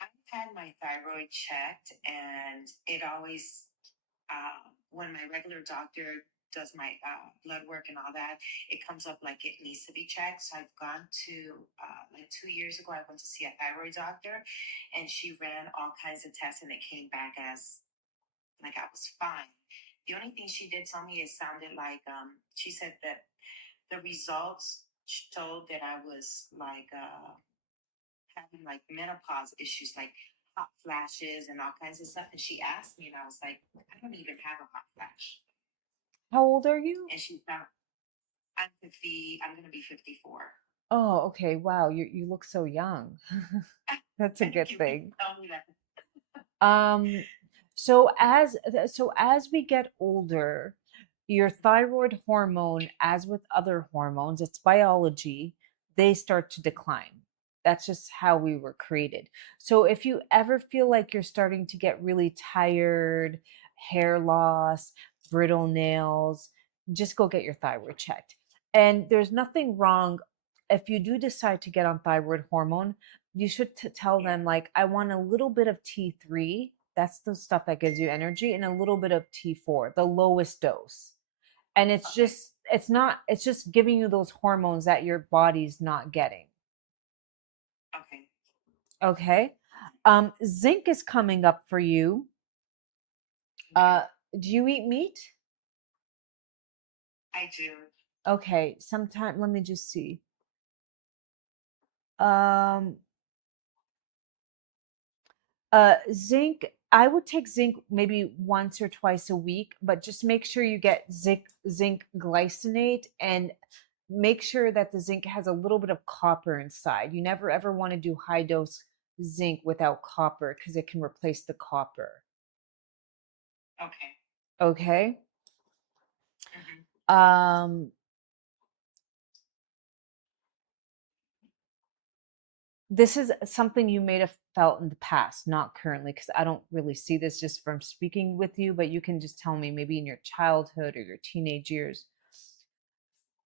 I've had my thyroid checked, and it always, when my regular doctor does my blood work and all that, it comes up like it needs to be checked. So I've gone to, like 2 years ago, I went to see a thyroid doctor, and she ran all kinds of tests, and it came back as like I was fine. The only thing she did tell me, it sounded like, she said that the results showed that I was like having like menopause issues, like hot flashes and all kinds of stuff. And she asked me, and I was like, I don't even have a hot flash. How old are you? And she found I'm 50. I'm gonna be 54. Oh, okay. Wow, you look so young. That's a good thing. Tell me that. So as we get older, your thyroid hormone, as with other hormones, it's biology, they start to decline. That's just how we were created. So if you ever feel like you're starting to get really tired, hair loss, brittle nails, just go get your thyroid checked. And there's nothing wrong if you do decide to get on thyroid hormone. You should tell them, like, I want a little bit of T3. That's the stuff that gives you energy, and a little bit of T4, the lowest dose. And it's just, it's just giving you those hormones that your body's not getting. Okay. Okay. Zinc is coming up for you. Do you eat meat? I do. Okay. Sometime, let me just see. Um, zinc, I would take zinc maybe once or twice a week, but just make sure you get zinc glycinate, and make sure that the zinc has a little bit of copper inside. You never ever want to do high dose zinc without copper because it can replace the copper. Okay. Okay. Mm-hmm. this is something you may have felt in the past, not currently, because I don't really see this just from speaking with you, but you can just tell me maybe in your childhood or your teenage years.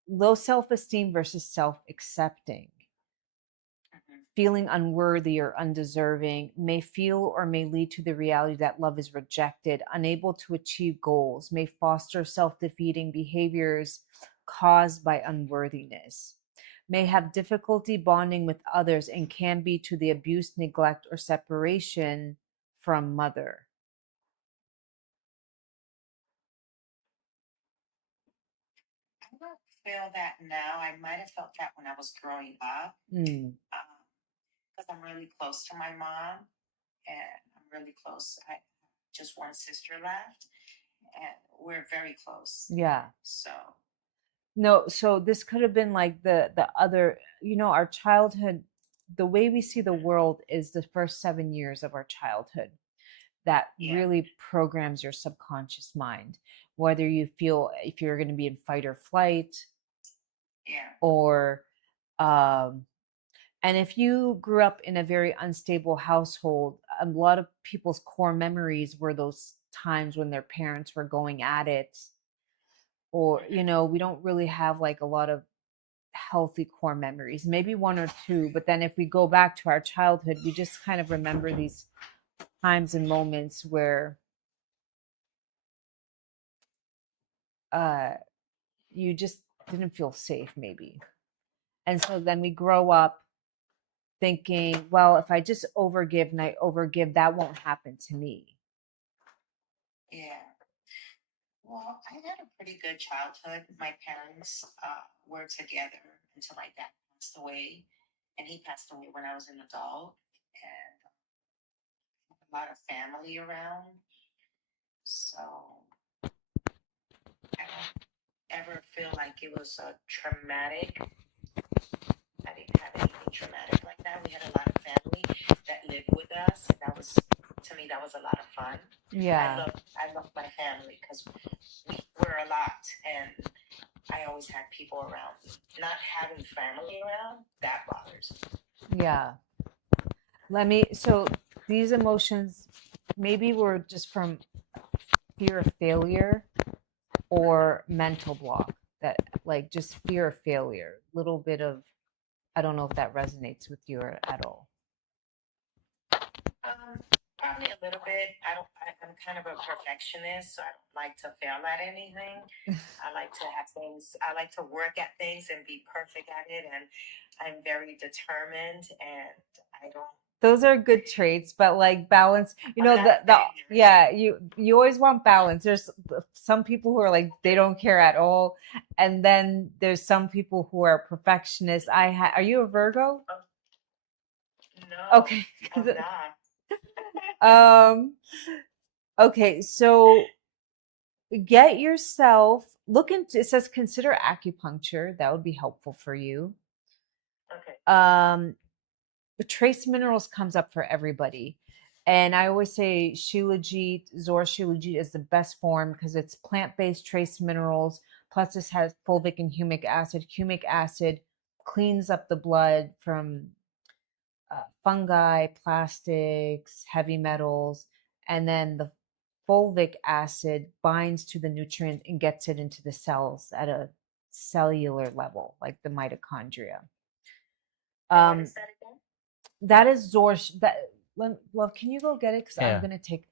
Low self-esteem versus self-accepting. Feeling unworthy or undeserving may feel or may lead to the reality that love is rejected, unable to achieve goals, may foster self-defeating behaviors caused by unworthiness, may have difficulty bonding with others, and can be to the abuse, neglect, or separation from mother. I don't feel that now. I might have felt that when I was growing up. Mm. Because I'm really close to my mom, and I'm really close. I just one sister left, and we're very close. Yeah. So No, so this could have been like the other, our childhood, the way we see the world is the first 7 years of our childhood that yeah, really programs your subconscious mind, whether you feel if you're going to be in fight or flight, yeah, or and if you grew up in a very unstable household, a lot of people's core memories were those times when their parents were going at it, or we don't really have like a lot of healthy core memories, maybe one or two, but then if we go back to our childhood, we just kind of remember these times and moments where you just didn't feel safe, maybe. And so then we grow up thinking, well, if I just overgive and I overgive, that won't happen to me. yeah. Well, I had a pretty good childhood. My parents were together until my dad passed away, and he passed away when I was an adult, and a lot of family around. So I don't ever feel like it was a traumatic. I didn't have anything traumatic like that. We had a lot of family that lived with us, and that was, to me, that was a lot of fun. Yeah. I love my family because we were a lot, and I always had people around me. Not having family around, that bothers me. Yeah. So these emotions maybe were just from fear of failure or mental block, that like just fear of failure, little bit of, I don't know if that resonates with you at all. Probably a little bit. I'm kind of a perfectionist, so I don't like to fail at anything. I like to have things. I like to work at things and be perfect at it, and I'm very determined. And I don't. Those are good traits, but like balance, I'm not a the failure. yeah, you always want balance. There's some people who are like they don't care at all, and then there's some people who are perfectionists. Are you a Virgo? No, Okay. I'm not. Okay, so get yourself look into, it says consider acupuncture. That would be helpful for you. Okay. Trace minerals comes up for everybody. And I always say Shilajit, ZOR Shilajit is the best form because it's plant-based trace minerals. Plus, this has fulvic and humic acid. Humic acid cleans up the blood from fungi, plastics, heavy metals, and then the fulvic acid binds to the nutrient and gets it into the cells at a cellular level, like the mitochondria. What is that again? That is ZOR. Love, can you go get it? Because Yeah. I'm gonna take.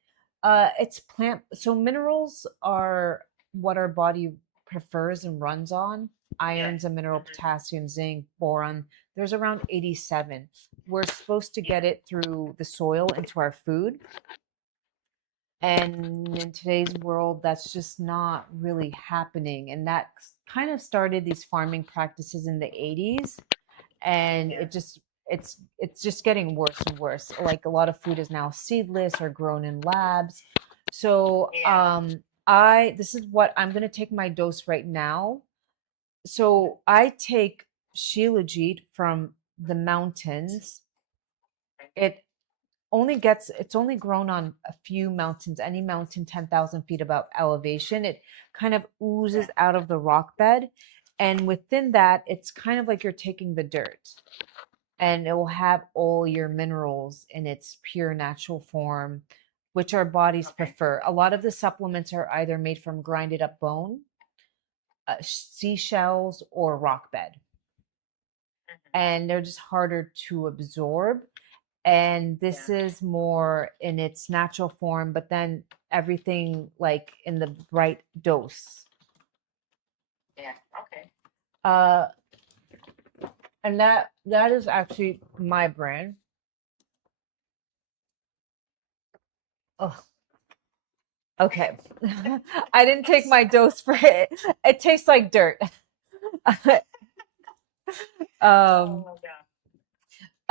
It's plant. So minerals are what our body prefers and runs on. Iron's a mineral, potassium, zinc, boron. There's around 87. We're supposed to get it through the soil into our food. And in today's world, that's just not really happening. And that kind of started these farming practices in the 80s. And it's just getting worse and worse. Like a lot of food is now seedless or grown in labs. So this is what I'm gonna take my dose right now. So I take Shilajit from the mountains. It's only grown on a few mountains, any mountain 10,000 feet above elevation. It kind of oozes out of the rock bed. And within that, it's kind of like you're taking the dirt. and it will have all your minerals in its pure natural form, which our bodies Okay. prefer. A lot of the supplements are either made from grinded up bone, seashells, or rock bed, and they're just harder to absorb. And this Yeah. is more in its natural form, but then everything like in the right dose. Yeah. Okay. Uh, and that is actually my brand. Oh, okay. I didn't take my dose for it. It tastes like dirt. Oh my God.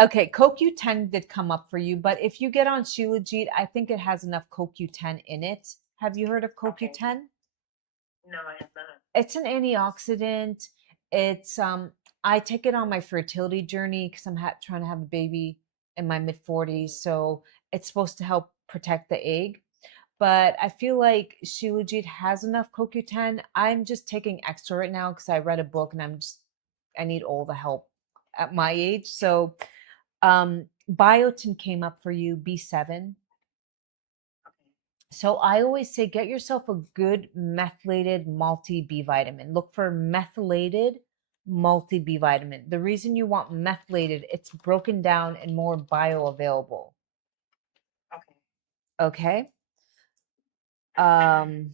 Okay, CoQ10 did come up for you, but if you get on Shilajit, I think it has enough CoQ10 in it. Have you heard of Okay. CoQ10? No, I have not. It's an antioxidant. It's I take it on my fertility journey because I'm trying to have a baby in my mid 40s, so it's supposed to help protect the egg. But I feel like Shilajit has enough CoQ10. I'm just taking extra right now because I read a book and I need all the help at my age. So biotin came up for you, B7. Okay. So I always say get yourself a good methylated multi B vitamin. Look for methylated multi B vitamin. The reason you want methylated, it's broken down and more bioavailable. Okay. Okay. Um,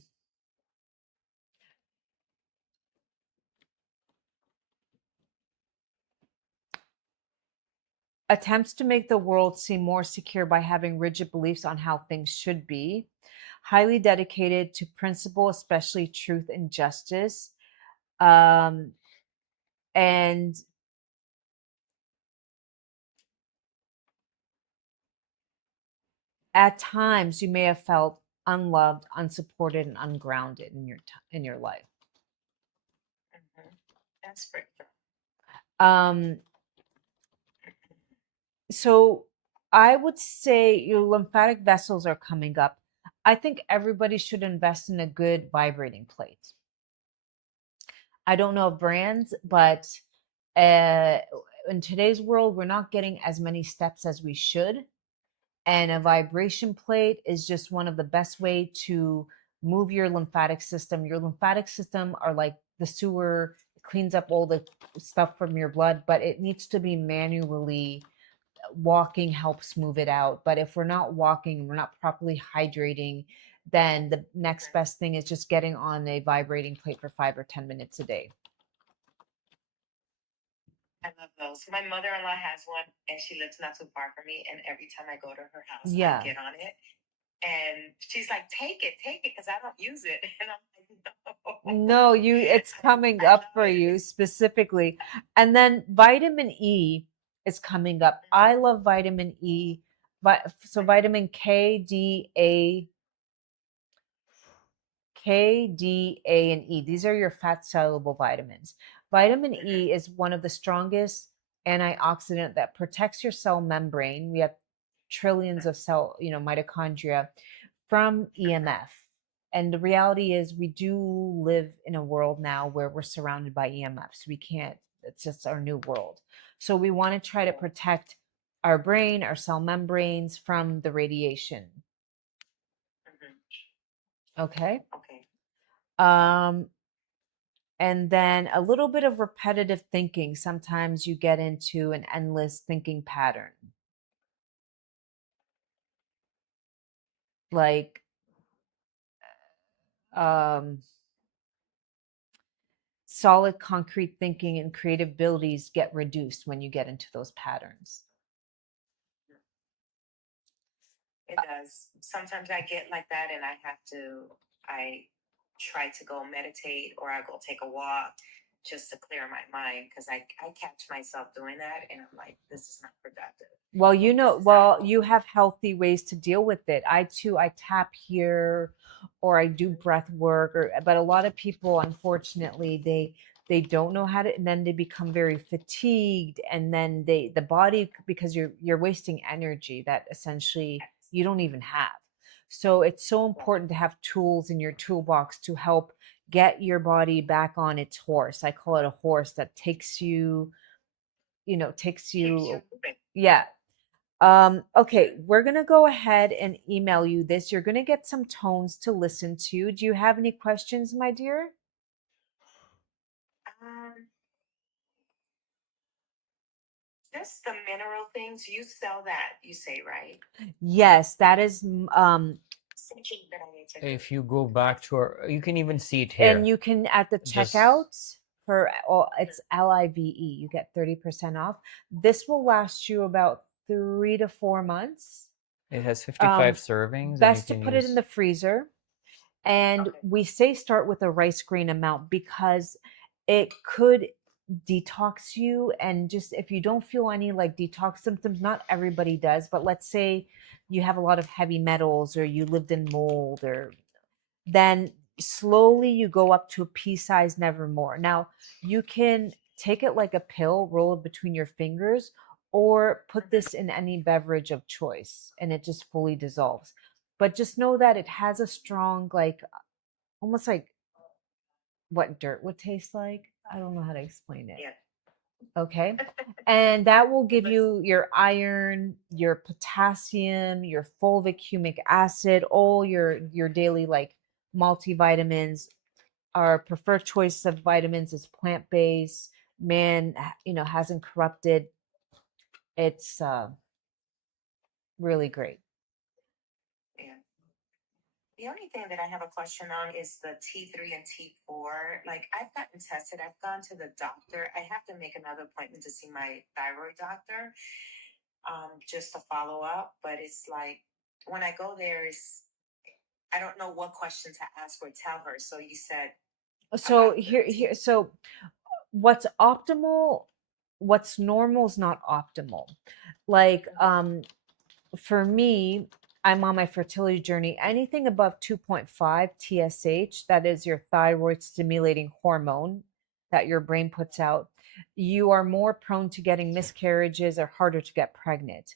attempts to make the world seem more secure by having rigid beliefs on how things should be. Highly dedicated to principle, especially truth and justice. And at times you may have felt unloved, unsupported, and ungrounded in your life. That's pretty true. Um, so I would say your lymphatic vessels are coming up. I think everybody should invest in a good vibrating plate. I don't know of brands, but uh, in today's world, we're not getting as many steps as we should. And a vibration plate is just one of the best way to move your lymphatic system. Your lymphatic system are like the sewer, it cleans up all the stuff from your blood, but it needs to be manually. Walking helps move it out. But if we're not walking, we're not properly hydrating, then the next best thing is just getting on a vibrating plate for 5 or 10 minutes a day. I love those. My mother-in-law has one, and she lives not too far from me. And every time I go to her house, Yeah. I get on it, and she's like, "Take it, because I don't use it." And I'm like, "No, No, it's coming I up love for it." you specifically. And then vitamin E is coming up. I love vitamin E. So vitamin K, D, A, and E. These are your fat soluble vitamins. Vitamin E is one of the strongest antioxidant that protects your cell membrane. We have trillions of mitochondria from EMF. And the reality is we do live in a world now where we're surrounded by EMFs. We can't, it's just our new world. So we want to try to protect our brain, our cell membranes from the radiation. Okay. Okay. And then a little bit of repetitive thinking. Sometimes you get into an endless thinking pattern. Like, solid concrete thinking and creative abilities get reduced when you get into those patterns. It does. Sometimes I get like that, and I try to go meditate, or I go take a walk just to clear my mind, because I catch myself doing that, and I'm like, this is not productive. Well, you have healthy ways to deal with it. I tap here, or I do breath work, but a lot of people, unfortunately, they don't know how to, and then they become very fatigued, and then the body, because you're wasting energy that essentially you don't even have. So it's so important to have tools in your toolbox to help get your body back on its horse. I call it a horse that takes you takes Keeps you you, moving. yeah. Okay, we're gonna go ahead and email you this. You're gonna get some tones to listen to. Do you have any questions, my dear? Um, just the mineral things, you sell that, you say, right? Yes, that is Something that I need to do. If you go back to our, you can even see it and here. you can at the Just checkout for all, it's LIVE, you get 30% off. This will last you about 3 to 4 months. it has 55 Um, servings, and you best to can put it in use. the freezer. And Okay. we say start with a rice grain amount because it could detox you. And just if you don't feel any like detox symptoms, not everybody does, but let's say you have a lot of heavy metals or you lived in mold, or then slowly you go up to a pea size, never more. Now you can take it like a pill, roll it between your fingers, or put Mhm. this in any beverage of choice and it just fully dissolves. But just know that it has a strong, like almost like what dirt would taste like. I don't know how to explain it. Yeah. Okay. And that will It give was, you your iron, your potassium, your fulvic humic acid, all your daily like multivitamins. Our preferred choice of vitamins is plant-based. Man, hasn't corrupted. It's really great. yeah. The only thing that I have a question on is the T3 and T4. Like, I've gotten tested, I've gone to the doctor. I have to make another appointment to see my thyroid doctor, just to follow up. But it's like when I go there, I don't know what question to ask or tell her. So you said So about the T. so what's optimal, what's normal is not optimal. Like for me, I'm on my fertility journey. Anything above 2.5 TSH, that is your thyroid stimulating hormone that your brain puts out, you are more prone to getting miscarriages or harder to get pregnant.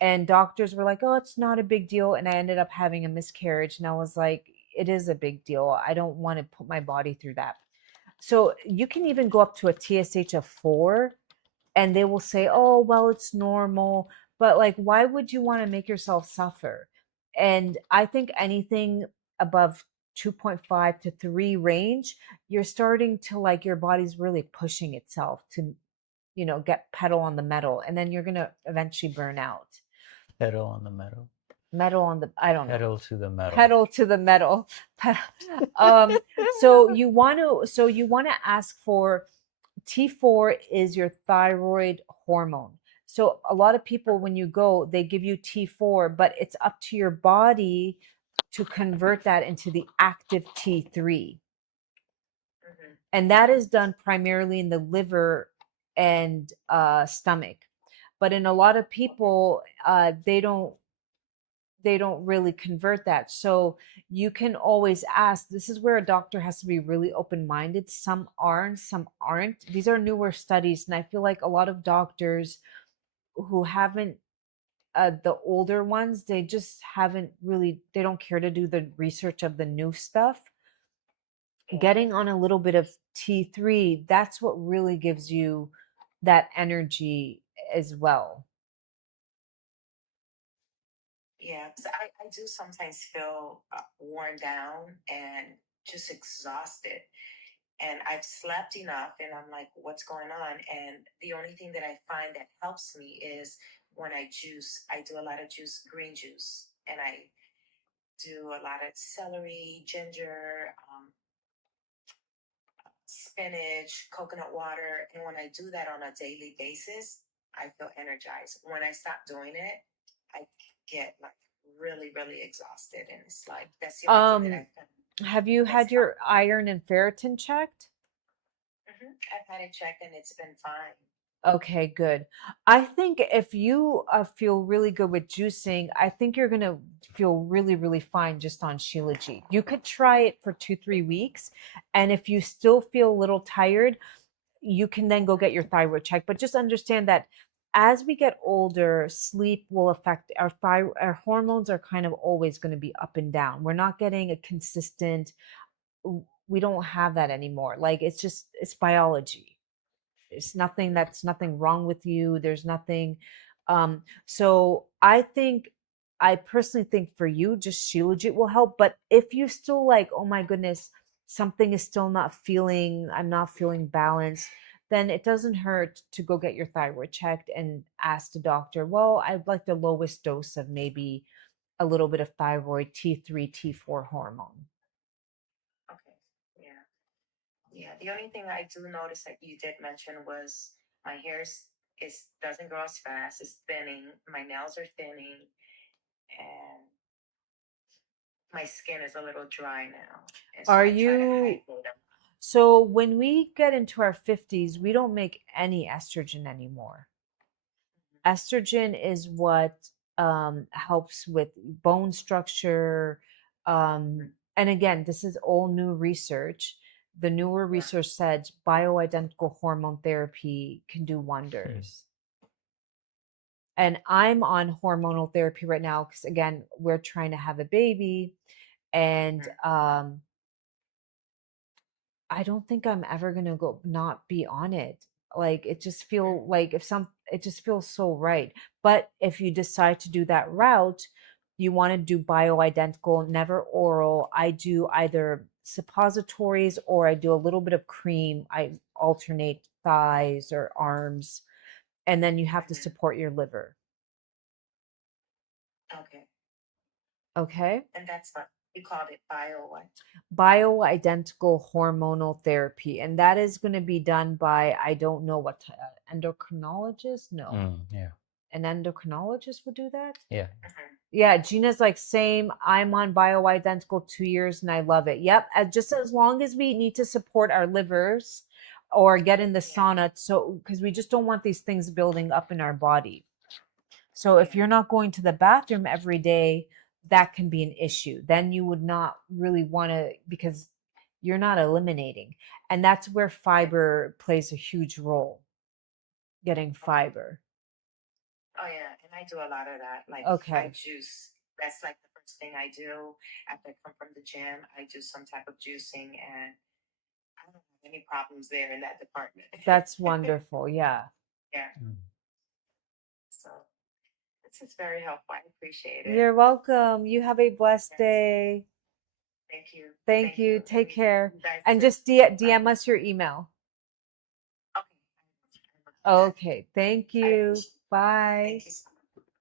And doctors were like, oh, it's not a big deal. And I ended up having a miscarriage. And I was like, it is a big deal. I don't want to put my body through that. So you can even go up to a TSH of 4 and they will say, oh, well, it's normal. But like, why would you want to make yourself suffer? And I think anything above 2.5 to 3 range, you're starting to like your body's really pushing itself to, get pedal on the metal. And then you're going to eventually burn out. Pedal on the metal. Metal on the, I don't know. Pedal to the metal. Pedal to the metal. um, so you want to ask for T4 is your thyroid hormone. So a lot of people, when you go, they give you T4, but it's up to your body to convert that into the active T3. Mhm. And that is done primarily in the liver and stomach. But in a lot of people, they don't really convert that. So you can always ask. This is where a doctor has to be really open minded. Some aren't, some aren't. These are newer studies. And I feel like a lot of doctors who haven't, the older ones, they just haven't really, they don't care to do the research of the new stuff. Yeah. Getting on a little bit of T3, that's what really gives you that energy as well. Yeah. 'Cause I do sometimes feel worn down and just exhausted. And I've slept enough, and I'm like, what's going on? And the only thing that I find that helps me is when I juice. I do a lot of juice, green juice, and I do a lot of celery, ginger, spinach, coconut water. And when I do that on a daily basis, I feel energized. When I stop doing it, I get like really, really exhausted. And it's like, that's the only thing that Um, I found have you that's had helped. your iron and ferritin checked? I've had it checked and it's been fine. Okay, good. I think if you feel really good with juicing, I think you're going to feel really, really fine just on Shilajit. You could try it for 2, 3 weeks. And if you still feel a little tired, you can then go get your thyroid checked. But just understand that as we get older, sleep will affect our thyroid. Our hormones are kind of always going to be up and down. We're not getting a consistent, we don't have that anymore. Like it's biology. It's nothing, that's nothing wrong with you. There's nothing. So I personally think for you, just Shilajit will help. But if you still like, oh my goodness, something is still not feeling, I'm not feeling balanced, then it doesn't hurt to go get your thyroid checked and ask the doctor, well, I'd like the lowest dose of maybe a little bit of thyroid T3, T4 hormone. Okay. Yeah. Yeah. The only thing I do notice that you did mention was my hair is doesn't grow as fast. It's thinning. My nails are thinning, and my skin is a little dry now. And so Are I try to you, hydrate them. so when we get into our 50s, we don't make any estrogen anymore. Estrogen is what helps with bone structure. And again, this is all new research. The newer Yeah. research said bioidentical hormone therapy can do wonders. And I'm on hormonal therapy right now because, again, we're trying to have a baby. And I don't think I'm ever gonna go not be on it. Like it just feel like it just feels so right. But if you decide to do that route, you want to do bioidentical, never oral. I do either suppositories or I do a little bit of cream. I alternate thighs or arms, and then you have to support your liver. Okay. Okay. And that's what you called it, bio what? Bioidentical hormonal therapy, and that is going to be done by, I don't know what endocrinologist. No, Yeah. an endocrinologist would do that. Yeah. Yeah, Gina's like, same. I'm on bioidentical 2 years and I love it. Yep, just as long as we need to support our livers or get in the sauna, so because we just don't want these things building up in our body. So if you're not going to the bathroom every day, that can be an issue. Then you would not really want to, because you're not eliminating. And that's where fiber plays a huge role, getting fiber. Oh yeah, and I do a lot of that. Like Okay. I juice. That's like the first thing I do after I come from the gym. I do some type of juicing, and I don't have any problems there in that department. That's wonderful. Yeah. Yeah. So this is very helpful. I appreciate it. You're welcome. You have a blessed day. Thank you. Thank you. Take care. You guys And too. just DM us your email. Okay. Okay. Thank you. Bye. Thank you.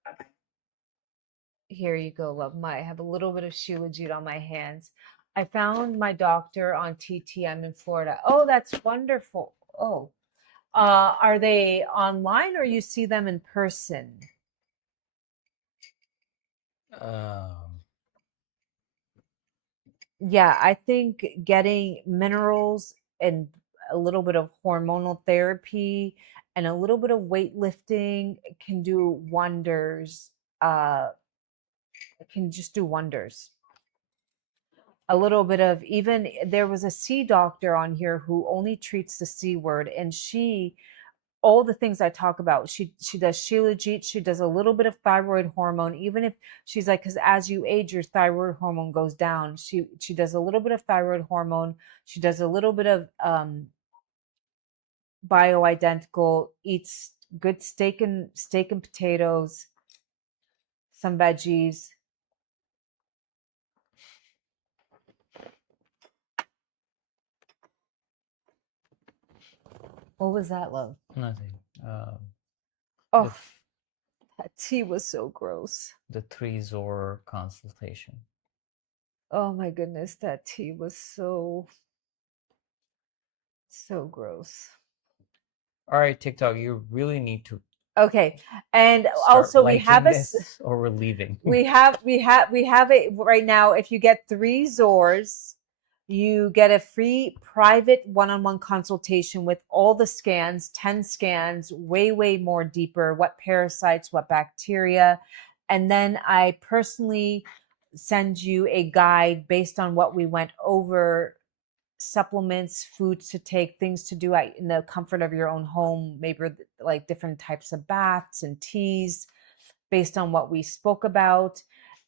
Bye-bye. Here you go, love. I have a little bit of Shilajit on my hands. I found my doctor on TTM in Florida. Oh, that's wonderful. Oh, are they online or you see them in person? Yeah, I think getting minerals and a little bit of hormonal therapy and a little bit of weightlifting can do wonders. It can just do wonders. A little bit of, even there was a C doctor on here who only treats the C word, and she, all the things I talk about, she does Shilajit, she does a little bit of thyroid hormone, even if she's like, because as you age your thyroid hormone goes down. She does a little bit of thyroid hormone, she does a little bit of bioidentical, eats good steak and potatoes, some veggies. What was that, love? Nothing. Oh, that tea was so gross. The 3 ZOR consultation. Oh my goodness, that tea was so gross. All right, TikTok, you really need to Okay, and start also we have a this or we're leaving. we have a right now. If you get 3 ZORs, you get a free private one-on-one consultation with all the scans, 10 scans, way more deeper, what parasites, what bacteria, and then I personally send you a guide based on what we went over, supplements, foods to take, things to do in the comfort of your own home, maybe like different types of baths and teas based on what we spoke about.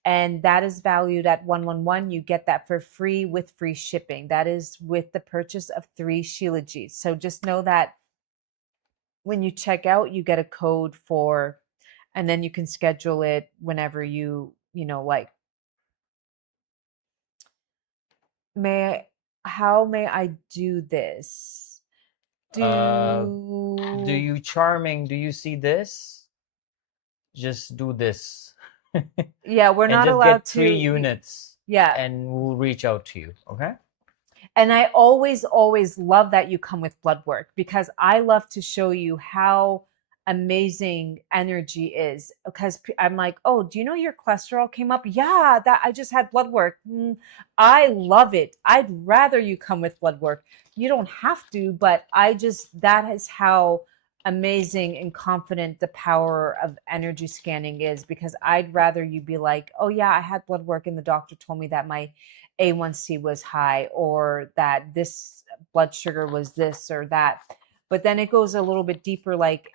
And that is valued at $111. You get that for free with free shipping. That is with the purchase of 3 Shilajits. So just know that when you check out, you get a code for, and then you can schedule it whenever like. How may I do this? Do you charming? Do you see this? Just do this. Yeah, we're And not just allowed get 3 to. units. Yeah. And we'll reach out to you. Okay. And I always, always love that you come with blood work, because I love to show you how amazing energy is. Because I'm like, oh, do you know your cholesterol came up? Yeah, that I just had blood work. I love it. I'd rather you come with blood work. You don't have to, but that is how amazing and confident the power of energy scanning is, because I'd rather you be like, oh yeah, I had blood work and the doctor told me that my A1C was high, or that this blood sugar was this or that. But then it goes a little bit deeper, like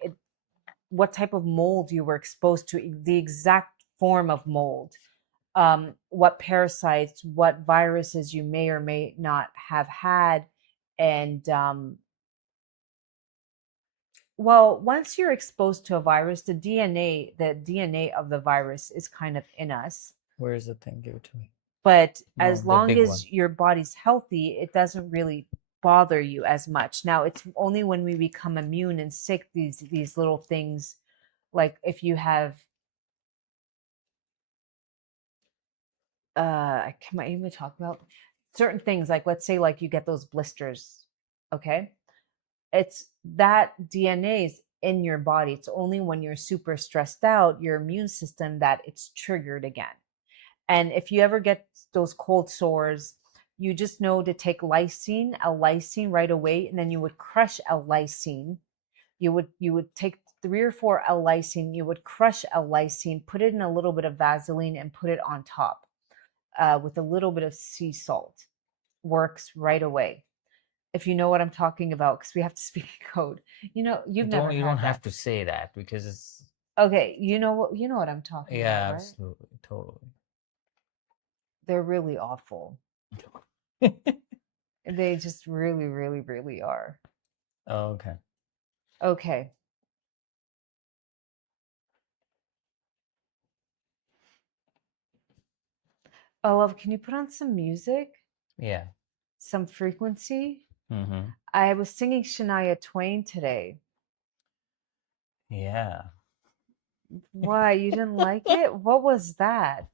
what type of mold you were exposed to, the exact form of mold, what parasites, what viruses you may or may not have had. And well, once you're exposed to a virus, the DNA of the virus is kind of in us. Where's the thing? Give it to me. But No, as the long big as one. your body's healthy, it doesn't really bother you as much. Now, it's only when we become immune and sick, these little things, like if you have can I even talk about certain things, like let's say like you get those blisters, okay? It's that DNA is in your body. It's only when you're super stressed out, your immune system, that it's triggered again. And if you ever get those cold sores, you just know to take a lysine right away, and then you would crush a lysine. You would take 3 or 4 L-lysine, you would crush L-lysine, put it in a little bit of Vaseline, and put it on top with a little bit of sea salt. Works right away. If you know what I'm talking about, because we have to speak code. You've never You had don't that. have to say that, because it's Okay, you know what I'm talking about, right? absolutely, totally. They're really awful. They just really, really, really are. Oh, okay. Okay. Oh, love, can you put on some music? Yeah. Some frequency? Mm-hmm. I was singing Shania Twain today. Yeah. Why? You didn't like it? What was that?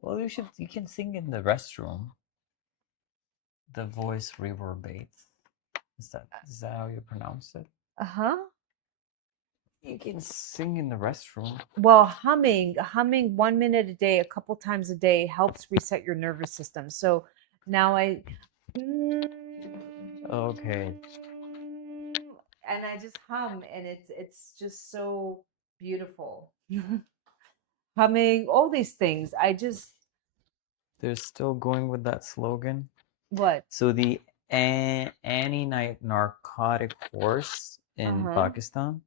Well, you can sing in the restroom. The voice reverberates. Is that how you pronounce it? Uh-huh. You can sing in the restroom. Well, humming 1 minute a day, a couple times a day, helps reset your nervous system. So now Okay. and I just hum, and it's just so beautiful. Humming, all these things. They're still going with that slogan. What? So the anti-narcotic force in Pakistan,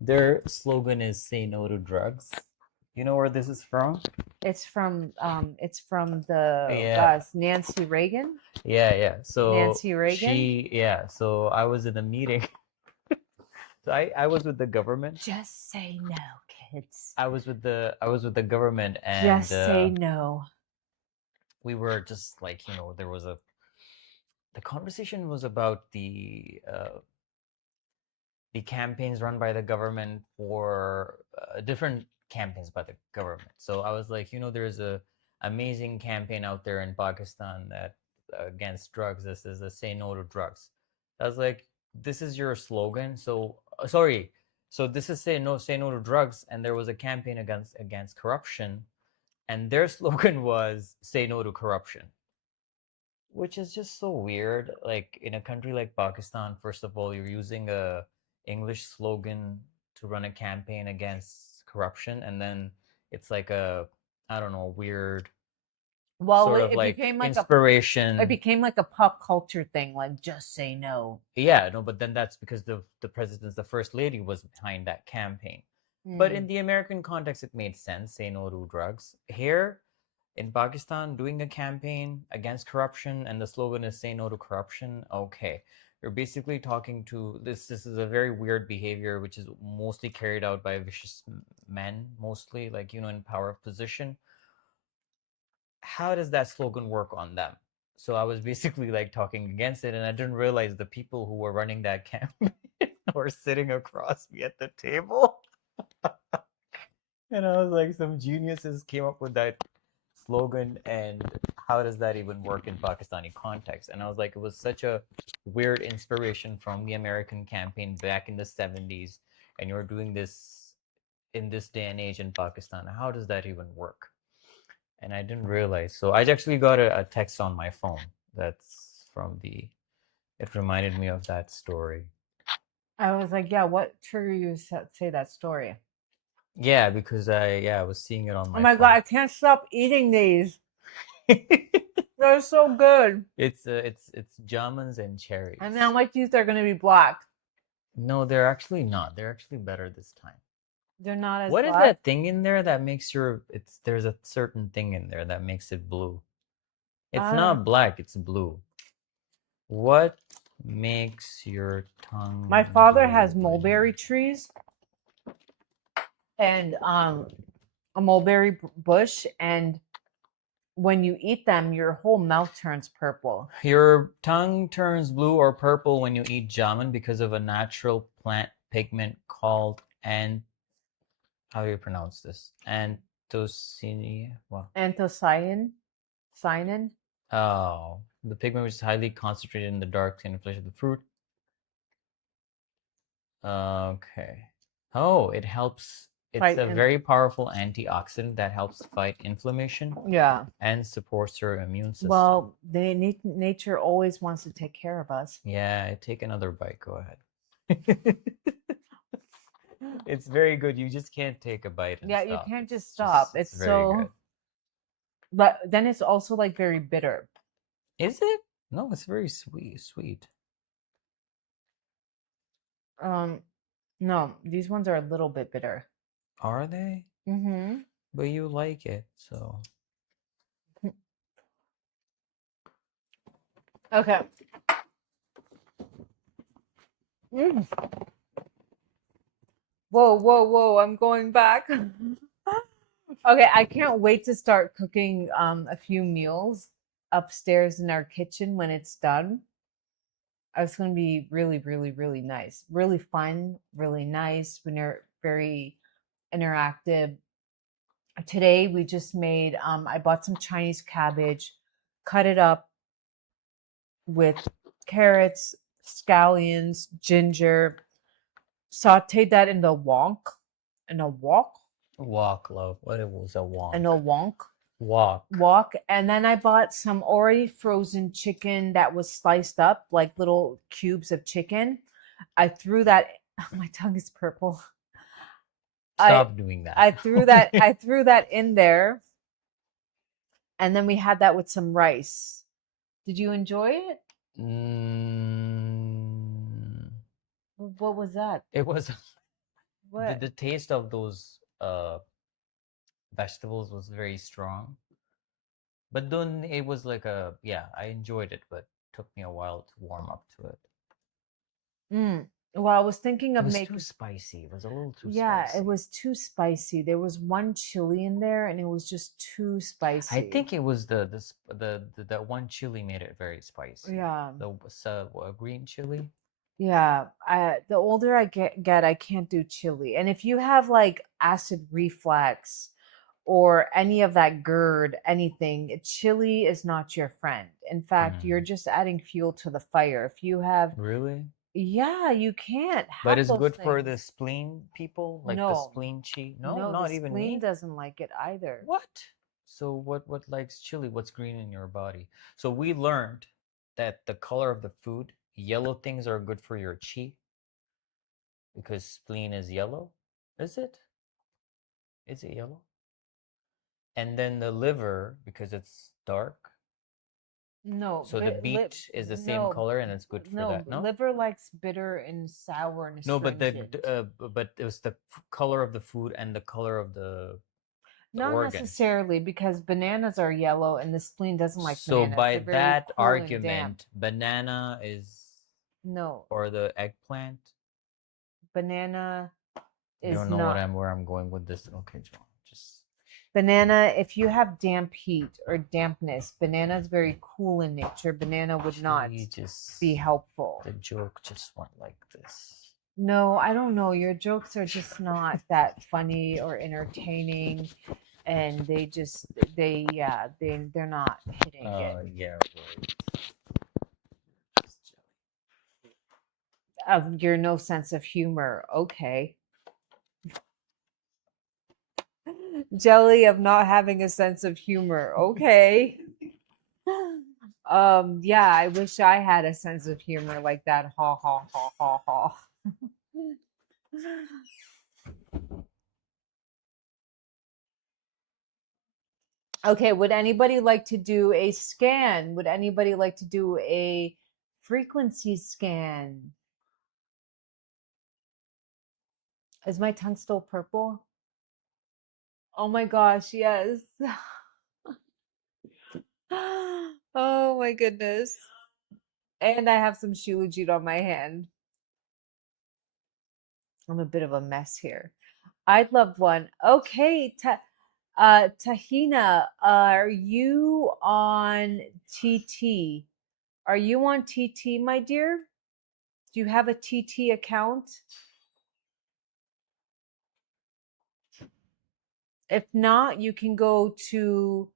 their slogan is "Say no to drugs." You know where this is from? It's from the Yeah. Nancy Reagan. Yeah. So Nancy Reagan? So I was in a meeting. So I was with the government. Just say no, kids. I was with the government, and Just say no. we were just like, the conversation was about the campaigns run by the government, for different campaigns by the government. So I was like, there's a amazing campaign out there in Pakistan that against drugs. This is a "Say No to Drugs." I was like, this is your slogan. So sorry. So this is say no to drugs, and there was a campaign against corruption, and their slogan was "Say no to corruption," which is just so weird. Like, in a country like Pakistan, first of all, you're using a English slogan to run a campaign against corruption, and then it's like a, I don't know, weird sort of like inspiration. It became like a pop culture thing, like just say no. Yeah, no, but then that's because the first lady was behind that campaign. But in the American context, it made sense. Say no to drugs. Here in Pakistan, doing a campaign against corruption, and the slogan is "Say no to corruption." Okay, You're basically talking to this is a very weird behavior which is mostly carried out by vicious men, mostly, like, you know, in power of position. How does that slogan work on them? So I was basically like talking against it, and I didn't realize the people who were running that campaign were sitting across me at the table. And I was like, some geniuses came up with that slogan, and how does that even work in Pakistani context? And I was like, it was such a weird inspiration from the American campaign back in the 70s, and you're doing this in this day and age in Pakistan. How does that even work? And I didn't realize. So I actually got a text on my phone that's from the, it reminded me of that story. I was like, yeah, what triggered you to say that story? Yeah, because I was seeing it on my Oh my phone. God, I can't stop eating these. They're so good. It's jamons and cherries. And then like these, they're gonna be black. No, they're actually not. They're actually better this time. They're not as What is black. that thing in there that makes your, it's, there's a certain thing in there that makes it blue. It's not black, it's blue. What makes your tongue My father blue has when mulberry you- trees and a mulberry bush, and when you eat them, your whole mouth turns purple. Your tongue turns blue or purple when you eat jamun because of a natural plant pigment called how do you pronounce this? Anthocyanin. Well, Anthocyanin, cyanin. oh, the pigment which is highly concentrated in the dark skin and flesh of the fruit. Okay. Oh, it helps. It's a very powerful antioxidant that helps fight inflammation. Yeah. And supports your immune system. Well, nature always wants to take care of us. Yeah, take another bite. Go ahead. It's very good. You just can't take a bite and Yeah, stop. you can't just stop. It's very so good. But then it's also like very bitter. Is it? No, it's very sweet. No, these ones are a little bit bitter. Are they? Mm-hmm. But you like it, so. Okay. Mm. Whoa, I'm going back. Okay, I can't wait to start cooking a few meals upstairs in our kitchen when it's done. It's going to be really, really, really nice. Really fun, really nice. We're very interactive. Today we just made, I bought some Chinese cabbage, cut it up with carrots, scallions, ginger, sauteed that in the wok. Wok, love. What it was a wok. In a wok. Wok. And then I bought some already frozen chicken that was sliced up, like little cubes of chicken. I threw that. My tongue is purple. Stop doing that. I threw that in there, and then we had that with some rice. Did you enjoy it? What was that? It was What? the taste of those vegetables was very strong. But then it was like I enjoyed it, but took me a while to warm up to it. Well, I was thinking of making. It was too spicy. It was a little too spicy. Yeah, it was too spicy. There was one chili in there, and it was just too spicy. I think it was the one chili made it very spicy. Yeah. The green chili. Yeah, the older I get, I can't do chili. And if you have like acid reflux or any of that GERD, anything, chili is not your friend. In fact, you're just adding fuel to the fire. If you have Really? Yeah, you can't have But it's those good for things. the spleen people, like No. the spleen chi. No, not the even spleen me. doesn't like it either. What? So what likes chili? What's green in your body? So we learned that the color of the food, yellow things are good for your chi because spleen is yellow. Is it? Is it yellow? And then the liver, because it's dark. No. So the beet is the same color and it's good for that. No, liver likes bitter and sour and no, but astringent. but it was the color of the food and the color of the Not organ. necessarily, because bananas are yellow and the spleen doesn't like so bananas. by They're very that cool and argument, damp. banana is No, or the eggplant? banana You is don't know not. where I'm going with this. Okay, John. Just Banana, if you have damp heat or dampness, banana is very cool in nature. Banana would not she just be helpful. the joke just went like this. No, I don't know. Your jokes are just not that funny or entertaining, and they're not hitting it. Yeah, right. Of your no sense of humor. Okay. Jelly of not having a sense of humor. Okay. Yeah, I wish I had a sense of humor like that. Ha ha ha ha ha. Okay, would anybody like to do a scan? Would anybody like to do a frequency scan? Is my tongue still purple? Oh my gosh, yes. Oh my goodness. And I have some Shilajit on my hand. I'm a bit of a mess here. I'd love one. Okay, Tahina, are you on TT? Are you on TT, my dear? Do you have a TT account? If not, you can go to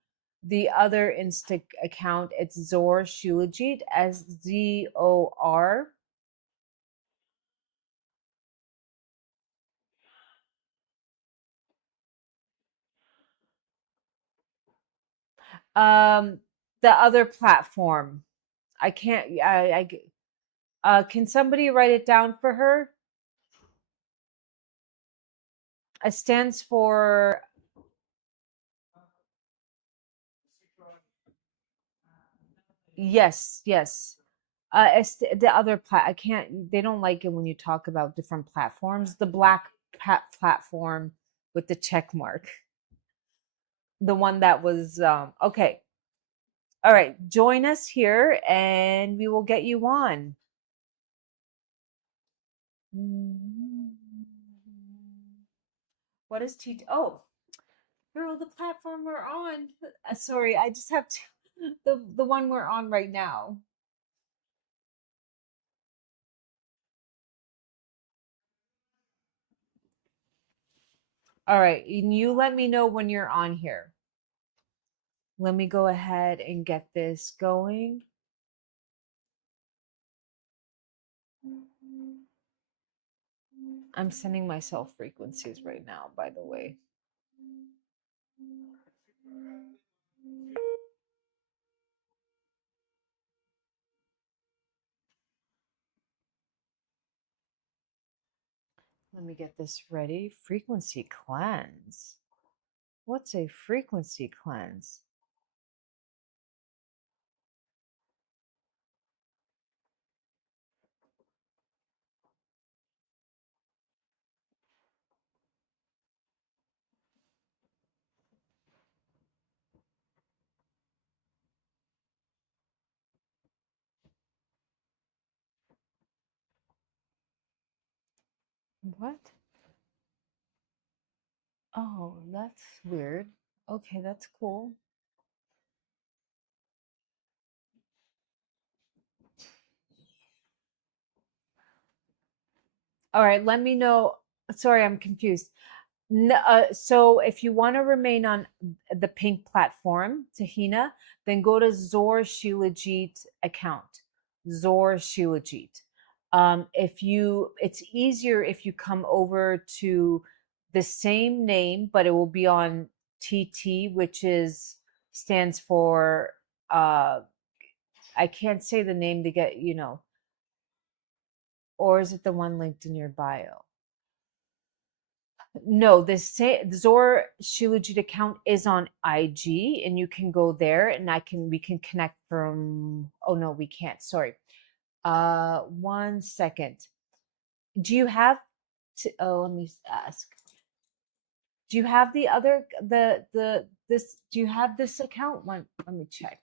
the other Insta account. It's ZOR Shilajit, SZOR. The other platform. I can't. Can somebody write it down for her? It stands for. Yes, yes. It's the other I can't. They don't like it when you talk about different platforms. The black platform with the check mark. The one that was okay. All right, join us here, and we will get you on. What is T? Oh, girl, the platform we're on. Sorry, I just have to, the one we're on right now. All right, and you let me know when you're on here. Let me go ahead and get this going. I'm sending myself frequencies right now, by the way. Let me get this ready. Frequency cleanse. What's a frequency cleanse? What? Oh, that's weird. Okay, that's cool. All right, let me know. Sorry, I'm confused. So if you want to remain on the pink platform, Tahina, then go to ZOR Shilajit account. ZOR Shilajit. It's easier if you come over to the same name, but it will be on TT, which stands for I can't say the name to get, or is it the one linked in your bio? No, the ZOR Shilajit account is on IG, and you can go there, and we can connect from. Oh no, we can't. Sorry. 1 second. Do you have? Let me ask. Do you have the other this? Do you have this account? One. Let me check.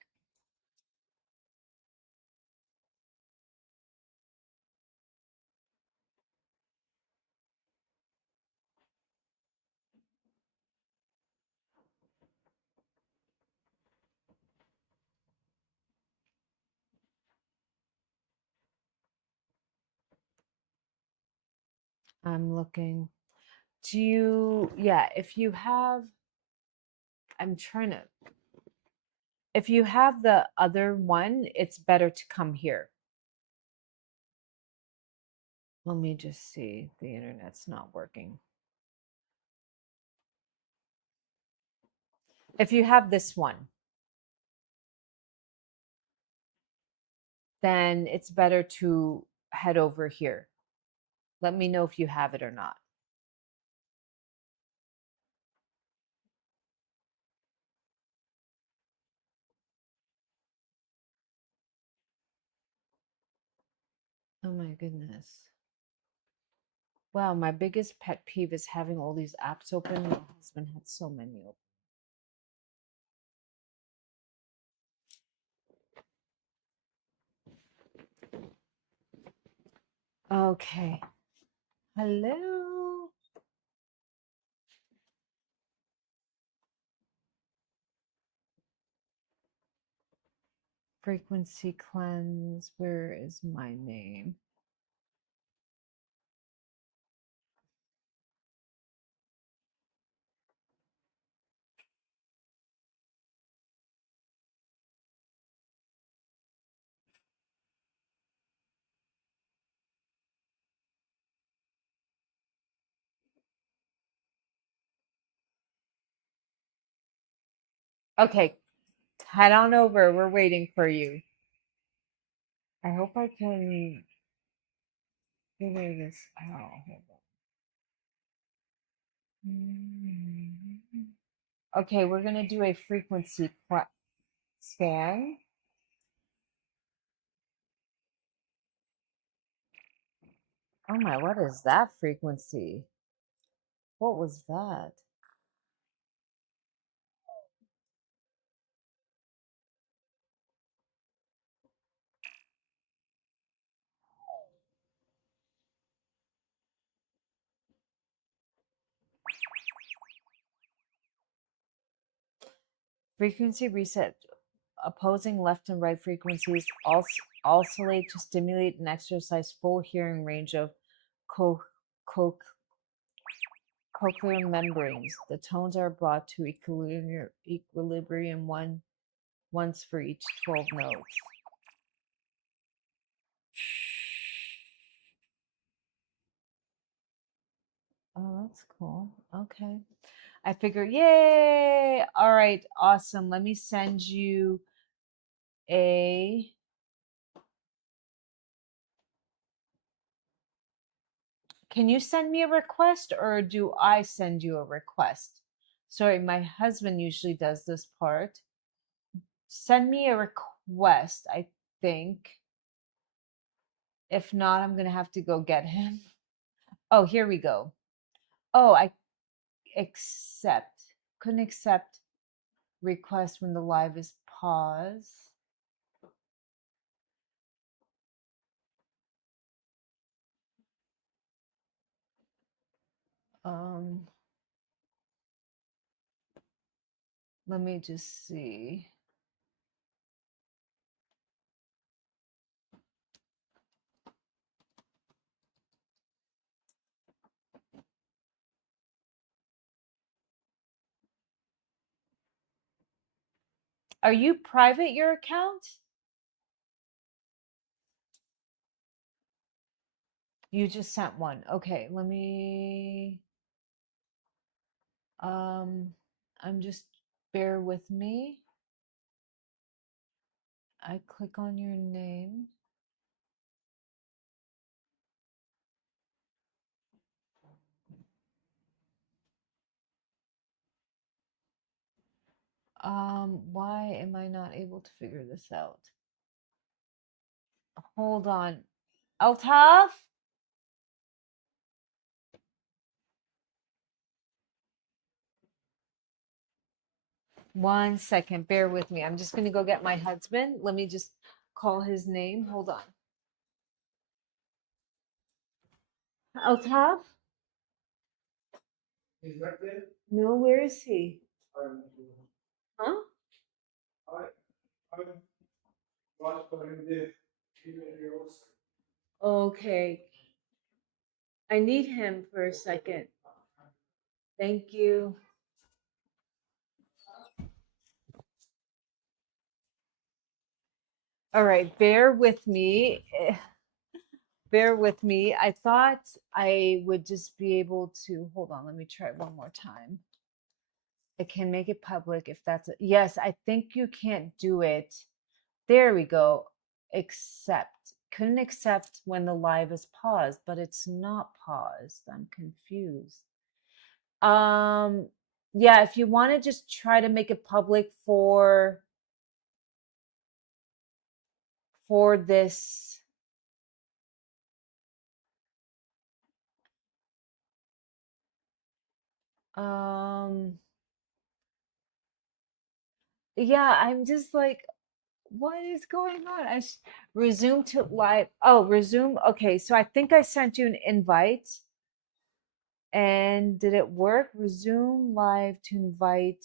I'm looking. Do you, yeah, if you have, I'm trying to, if you have the other one, it's better to come here. Let me just see. The internet's not working. If you have this one, then it's better to head over here. Let me know if you have it or not. Oh my goodness. Wow, my biggest pet peeve is having all these apps open. My husband had so many open. Okay. Hello. Frequency cleanse. Where is my name? Okay, head on over. We're waiting for you. I hope I can figure this out. Hold on. Okay, we're going to do a frequency scan. Oh my, what is that frequency? What was that? Frequency reset. Opposing left and right frequencies oscillate to stimulate and exercise full hearing range of co co cochlear membranes. The tones are brought to equilibrium once for each 12 notes. Oh, that's cool. Okay. I figure, yay! All right, awesome. Let me send you a. Can you send me a request or do I send you a request? Sorry, my husband usually does this part. Send me a request, I think. If not, I'm going to have to go get him. Oh, here we go. Oh, I accept. Couldn't accept request when the live is paused. Um, let me just see. Are you private your account? You just sent one. Okay, let me I'm just bear with me. I click on your name. Why am I not able to figure this out? Hold on. Altaf? 1 second, bear with me. I'm just gonna go get my husband. Let me just call his name. Hold on. Altaf? He's right there? No, where is he? Huh? Okay. I need him for a second. Thank you. All right, bear with me. Bear with me. I thought I would just be able to, hold on, let me try one more time. I can make it public if that's, yes, I think you can't do it. There we go. Accept. Couldn't accept when the live is paused, but it's not paused. I'm confused. Yeah, if you want to just try to make it public for this. Yeah, I'm just like, what is going on? Resume to live. Oh, resume. Okay, so I think I sent you an invite. And did it work? Resume live to invite.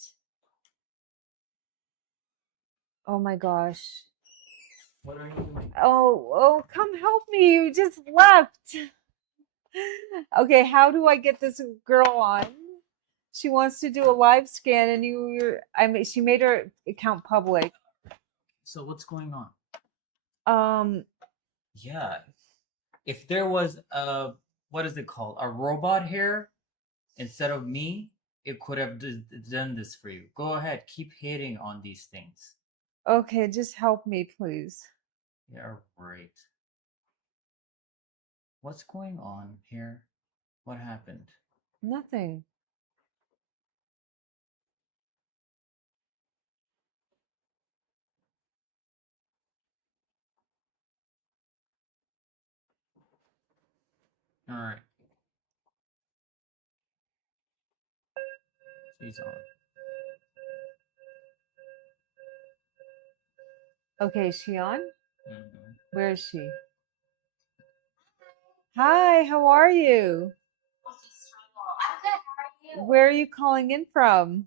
Oh my gosh. What are you doing? Oh, come help me. You just left. Okay, how do I get this girl on? She wants to do a live scan and she made her account public. So what's going on? Um, Yeah. If there was a, what is it called? A robot here instead of me, it could have done this for you. Go ahead, keep hitting on these things. okay, just help me, please. Yeah, right. What's going on here? What happened? Nothing. All right. She's on. Okay, is she on? Mm-hmm. Where is she? Hi, how are you? I'm good. How are you? Where are you calling in from?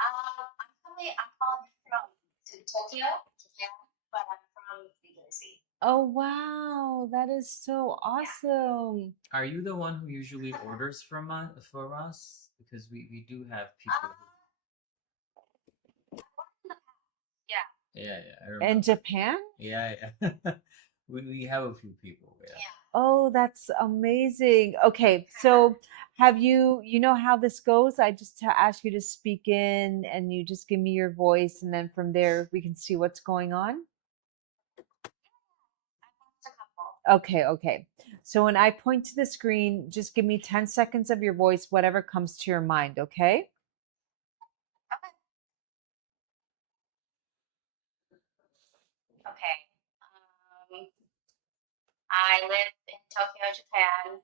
I'm calling from Tokyo, Japan, but I'm from New Jersey. Oh, wow, that is so awesome. Are you the one who usually orders from us for us? Because we do have people. Yeah. Yeah, I In remember. Japan? Yeah. We have a few people. Yeah. Oh, that's amazing. Okay, so have you know how this goes? I just ask you to speak in and you just give me your voice, and then from there we can see what's going on. Okay. So when I point to the screen, just give me 10 seconds of your voice, whatever comes to your mind, okay? Okay. I live in Tokyo, Japan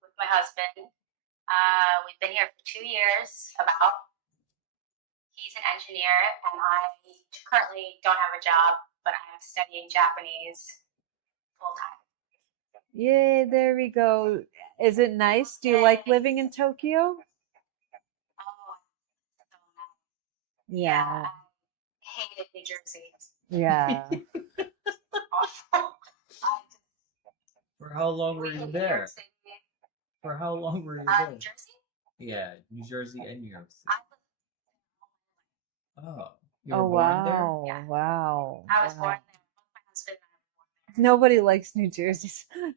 with my husband. We've been here for 2 years, about. He's an engineer, and I currently don't have a job, but I'm studying Japanese full time. Yay, there we go. Is it nice? Do you like living in Tokyo? Oh, so nice. Yeah. I hated New Jersey. Yeah. Awful. For how long were We you hate New there? York City. For how long were you New there? Jersey? Yeah, New Jersey and New York City. Oh, you Oh, were born there? wow. Yeah. Wow. I was born there. Both my husband and I were born there. Nobody likes New Jersey.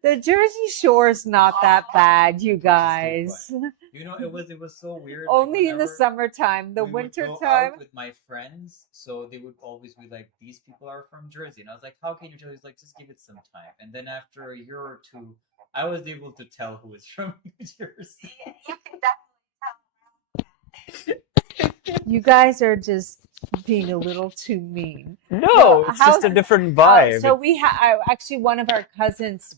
The Jersey Shore is not that bad, you guys. You know, it was so weird. Only in the whenever summertime. The we would winter go time. out with my friends, so they would always be like, "These people are from Jersey," and I was like, "How can you tell?" He's like, "Just give it some time." And then after a year or two, I was able to tell who was from New Jersey. You can definitely tell. You guys are just being a little too mean. No, it's just a different vibe. So we actually one of our cousins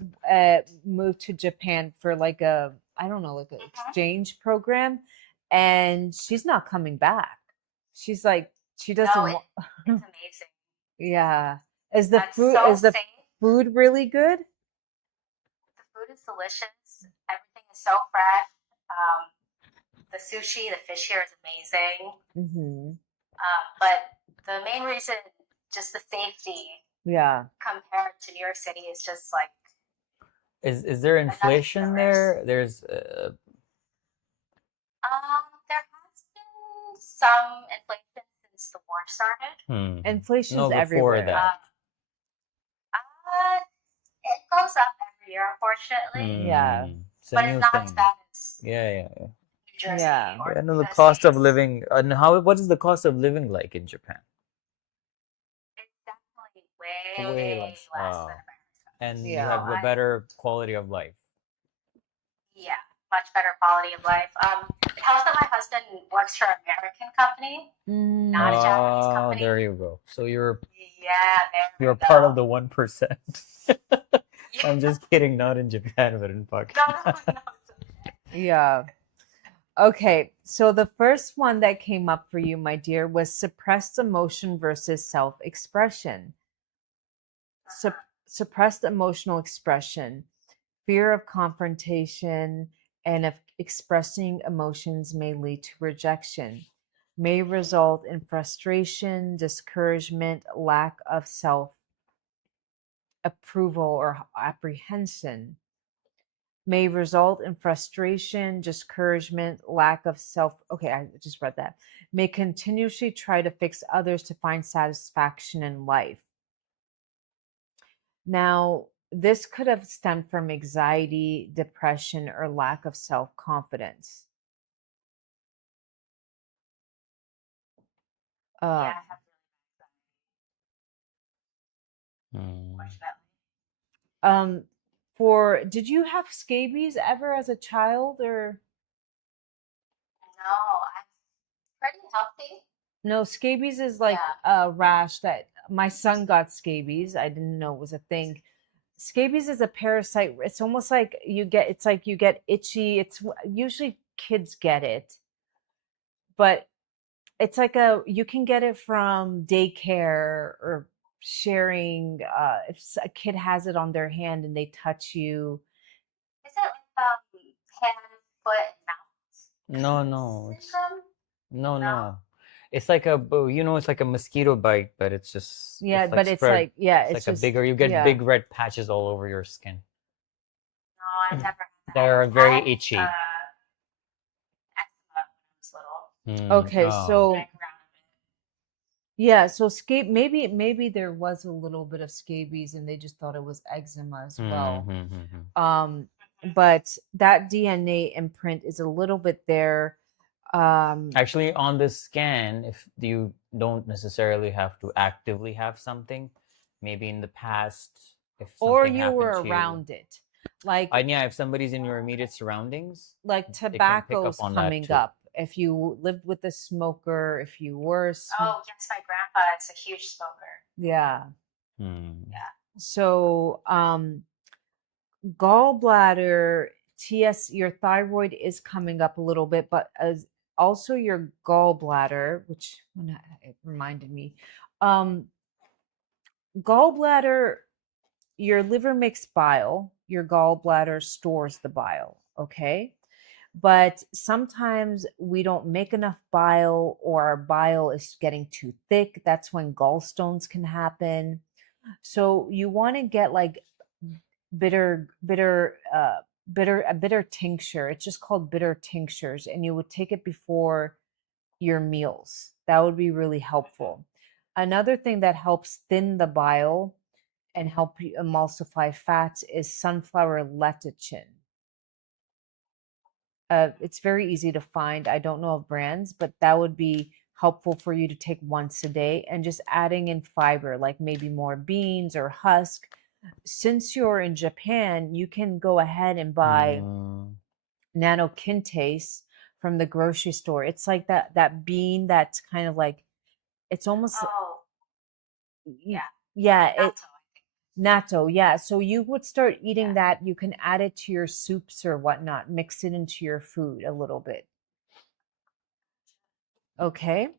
moved to Japan for like a, I don't know, like an exchange program, and she's not coming back. She's like, she doesn't No, want. it's amazing. Yeah. Is the That's food so is the safe. food really good? The food is delicious. Everything is so fresh. The sushi, the fish here is amazing. Mm-hmm. But the main reason, just the safety Yeah. compared to New York City, is just like Is there but nothing inflation serious. there? There's There has been some inflation since the war started. Inflation's no, before everywhere. that. It goes up every year, unfortunately, Yeah. It's a but it's new not as thing. bad as Yeah. New Jersey Yeah. or I know the the cost of States. living. And what is the cost of living like in Japan? It's definitely way Way less. less than America. And you Yeah. have a better quality of life. Yeah, much better quality of life. It helps that my husband works for an American company, not a Japanese company. There you go. So you're There we part go. of the 1%. I'm just kidding. Not in Japan, but in Pakistan. No. Yeah. Okay, so the first one that came up for you, my dear, was suppressed emotion versus self-expression. Suppressed emotional expression, fear of confrontation, and of expressing emotions may lead to rejection, may result in frustration, discouragement, lack of self-approval, or apprehension. May result in frustration, discouragement, lack of okay, I just read that. May continuously try to fix others to find satisfaction in life. Now, this could have stemmed from anxiety, depression, or lack of self-confidence. Yeah, I have Um, did you have scabies ever as a child, or? No, I'm pretty healthy. No, scabies is like a rash that my son got scabies. I didn't know it was a thing. Scabies is a parasite. It's almost like it's like you get itchy. It's usually kids get it, but it's like you can get it from daycare or sharing. If a kid has it on their hand and they touch you. Is it hand, foot, and mouth? No. Syndrome? No. It's like it's like a mosquito bite, but it's just Yeah, like but it's spread. like, yeah, It's it's like a just, bigger. You get yeah. big red patches all over your skin. No, I've never had that. They're very itchy. Eczema when I was little. Okay, so Drank around a bit. yeah, so maybe there was a little bit of scabies and they just thought it was eczema as well. But that DNA imprint is a little bit there. Actually, on this scan, if you don't necessarily have to actively have something, maybe in the past, if or something you happened were to you, around it, like yeah, if somebody's in your immediate surroundings, like they can pick tobacco's up on coming that too. up. If you lived with a smoker, if you were Oh yes, my grandpa is a huge smoker. yeah. Yeah. So gallbladder, your thyroid is coming up a little bit, but as also your gallbladder, which it reminded me, gallbladder, your liver makes bile, your gallbladder stores the bile, okay? But sometimes we don't make enough bile, or our bile is getting too thick. That's when gallstones can happen. So you want to get like bitter tincture. It's just called bitter tinctures, and you would take it before your meals. That would be really helpful. Another thing that helps thin the bile and help you emulsify fats is sunflower lecithin. It's very easy to find. I don't know of brands, but that would be helpful for you to take once a day, and just adding in fiber, like maybe more beans or husk. Since you're in Japan, you can go ahead and buy nanokintase from the grocery store. It's like that bean that's kind of like, it's almost natto, yeah. So you would start eating that. You can add it to your soups or whatnot, mix it into your food a little bit. Okay.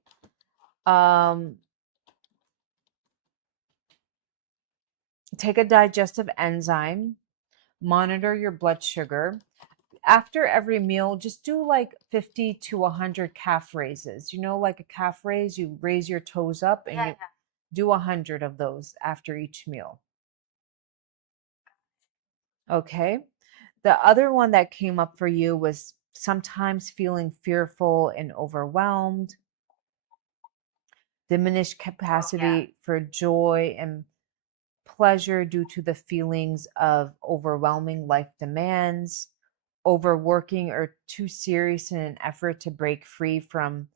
Take a digestive enzyme, monitor your blood sugar. After every meal, just do like 50 to 100 calf raises. You know, like a calf raise, you raise your toes up and you do 100 of those after each meal. Okay. The other one that came up for you was sometimes feeling fearful and overwhelmed, diminished capacity for joy and pleasure due to the feelings of overwhelming life demands, overworking or too serious in an effort to break free from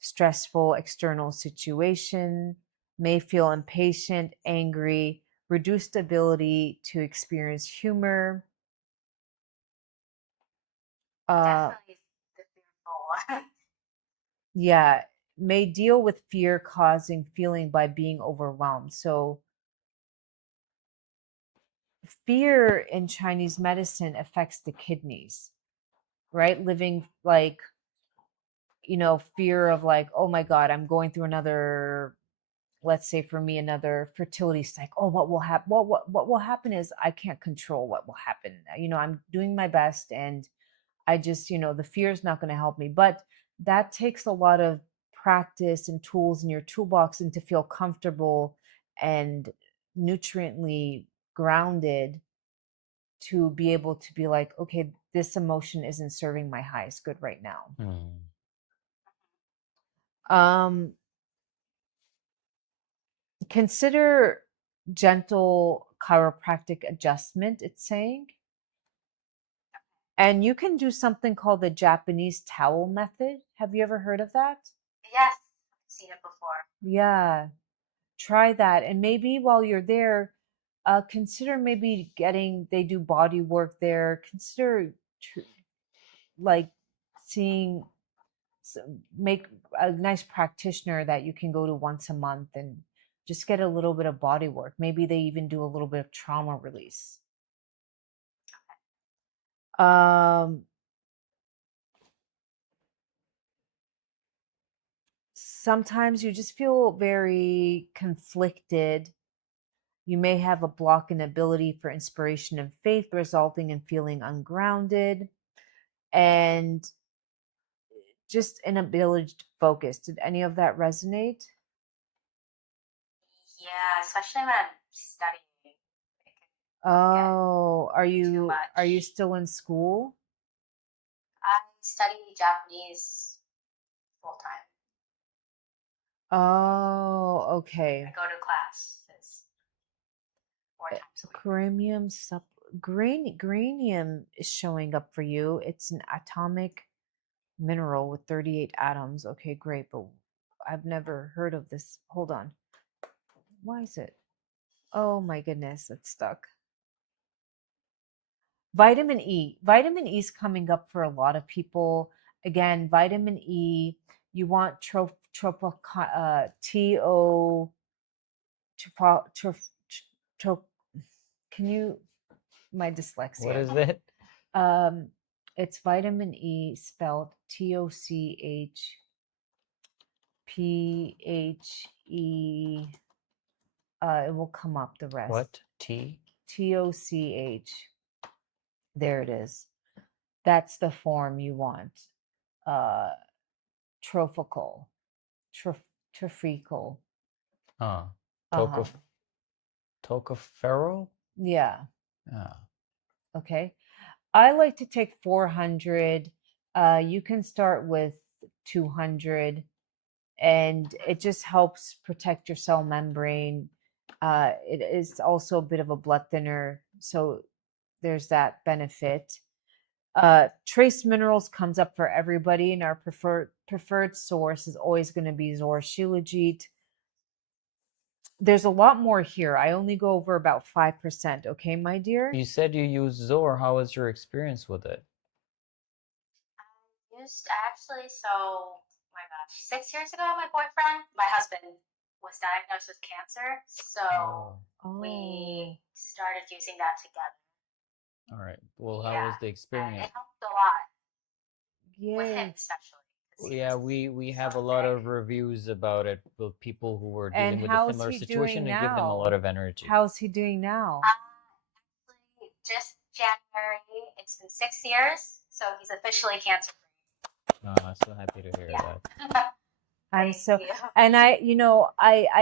stressful external situation, may feel impatient, angry, reduced ability to experience humor. Definitely the fearful one. Yeah, may deal with fear causing feeling by being overwhelmed. So fear in Chinese medicine affects the kidneys, right? Living like, fear of like, oh my God, I'm going through another, let's say for me, another fertility cycle. Oh, what will happen? What will happen is I can't control what will happen. I'm doing my best and I just, the fear is not going to help me. But that takes a lot of practice and tools in your toolbox and to feel comfortable and nutriently grounded to be able to be like, okay, this emotion isn't serving my highest good right now. Um, consider gentle chiropractic adjustment, it's saying. And you can do something called the Japanese towel method. Have you ever heard of that? Yes, I've seen it before. Yeah, try that. And maybe while you're there, consider maybe they do body work there. Consider like seeing, make a nice practitioner that you can go to once a month and just get a little bit of body work. Maybe they even do a little bit of trauma release. Sometimes you just feel very conflicted. You may have a block in ability for inspiration and faith, resulting in feeling ungrounded and just inability to focus. Did any of that resonate? Yeah, especially when I'm studying. It can Oh, are too you much. still in school? I study Japanese full time. Oh, I okay. go to classes 4 times a week. Granium is showing up for you. It's an atomic mineral with 38 atoms. Okay, great, but I've never heard of this. Hold on. Why is it? Oh my goodness, it's stuck. Vitamin E. Vitamin E is coming up for a lot of people. Again, vitamin E, you want T-O, can you, my dyslexia. What is it? It's vitamin E spelled TOCHPHE. It will come up the rest. What? T? TOCH. There it is. That's the form you want. Trophical. Trophical. Uh-huh. Tocopherol? Yeah. Ah. Okay. I like to take 400. You can start with 200, and it just helps protect your cell membrane. It is also a bit of a blood thinner, so there's that benefit. Trace minerals comes up for everybody, and our preferred source is always going to be ZOR Shilajit. There's a lot more here. I only go over about 5%. Okay, my dear? You said you use ZOR. How was your experience with it? I used actually, oh my gosh, 6 years ago, my husband was diagnosed with cancer. So we started using that together. All right. Well, how was the experience? It helped a lot. Yay. With him especially. Yeah, we have a lot of reviews about it with people who were dealing And with a how's similar he situation doing and give them a now? lot of energy. How's he doing now? Actually, just January, it's been 6 years, so he's officially cancer free. Oh, I'm so happy to hear that. I'm so, and I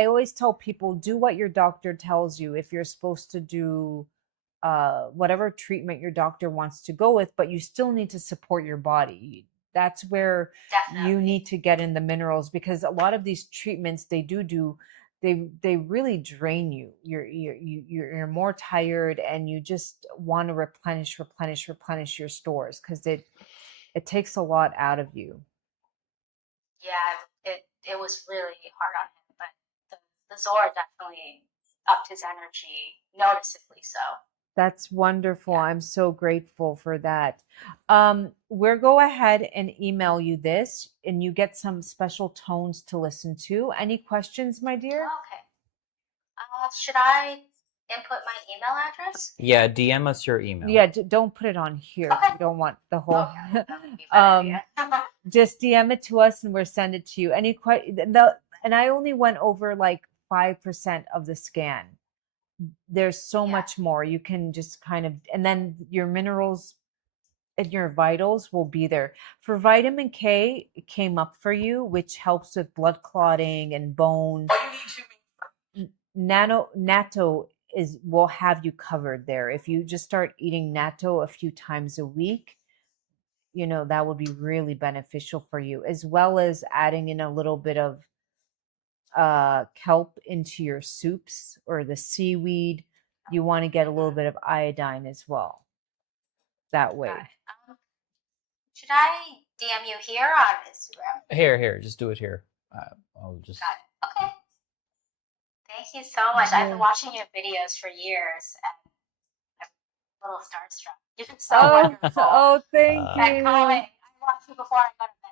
always tell people, do what your doctor tells you. If you're supposed to do whatever treatment your doctor wants to go with, but you still need to support your body. That's where Definitely. you need to get in the minerals, because a lot of these treatments they really drain you. You're more tired, and you just want to replenish your stores, because it takes a lot out of you. Yeah, it was really hard on him, but the ZOR definitely upped his energy noticeably so. That's wonderful. Yeah. I'm so grateful for that. We'll go ahead and email you this, and you get some special tones to listen to. Any questions, my dear? Okay. Should I input my email address? Yeah, DM us your email. Yeah, don't put it on here. Okay. You don't want the whole. Okay, that would be a bad idea. Just DM it to us, and we'll send it to you. And I only went over like 5% of the scan. There's so Yeah. much more. You can just kind of, and then your minerals and your vitals will be there. For vitamin K, it came up for you, which helps with blood clotting and bone. Natto will have you covered there. If you just start eating natto a few times a week, that would be really beneficial for you, as well as adding in a little bit of kelp into your soups, or the seaweed. You want to get a little bit of iodine as well. That way. Got it. Should I DM you here on Instagram? Here, just do it here. I'll just. Got it. Okay. Thank you so much. I've been watching your videos for years, and I'm a little starstruck. You've been so wonderful. Thank you. And calling. I watch you before I go to bed.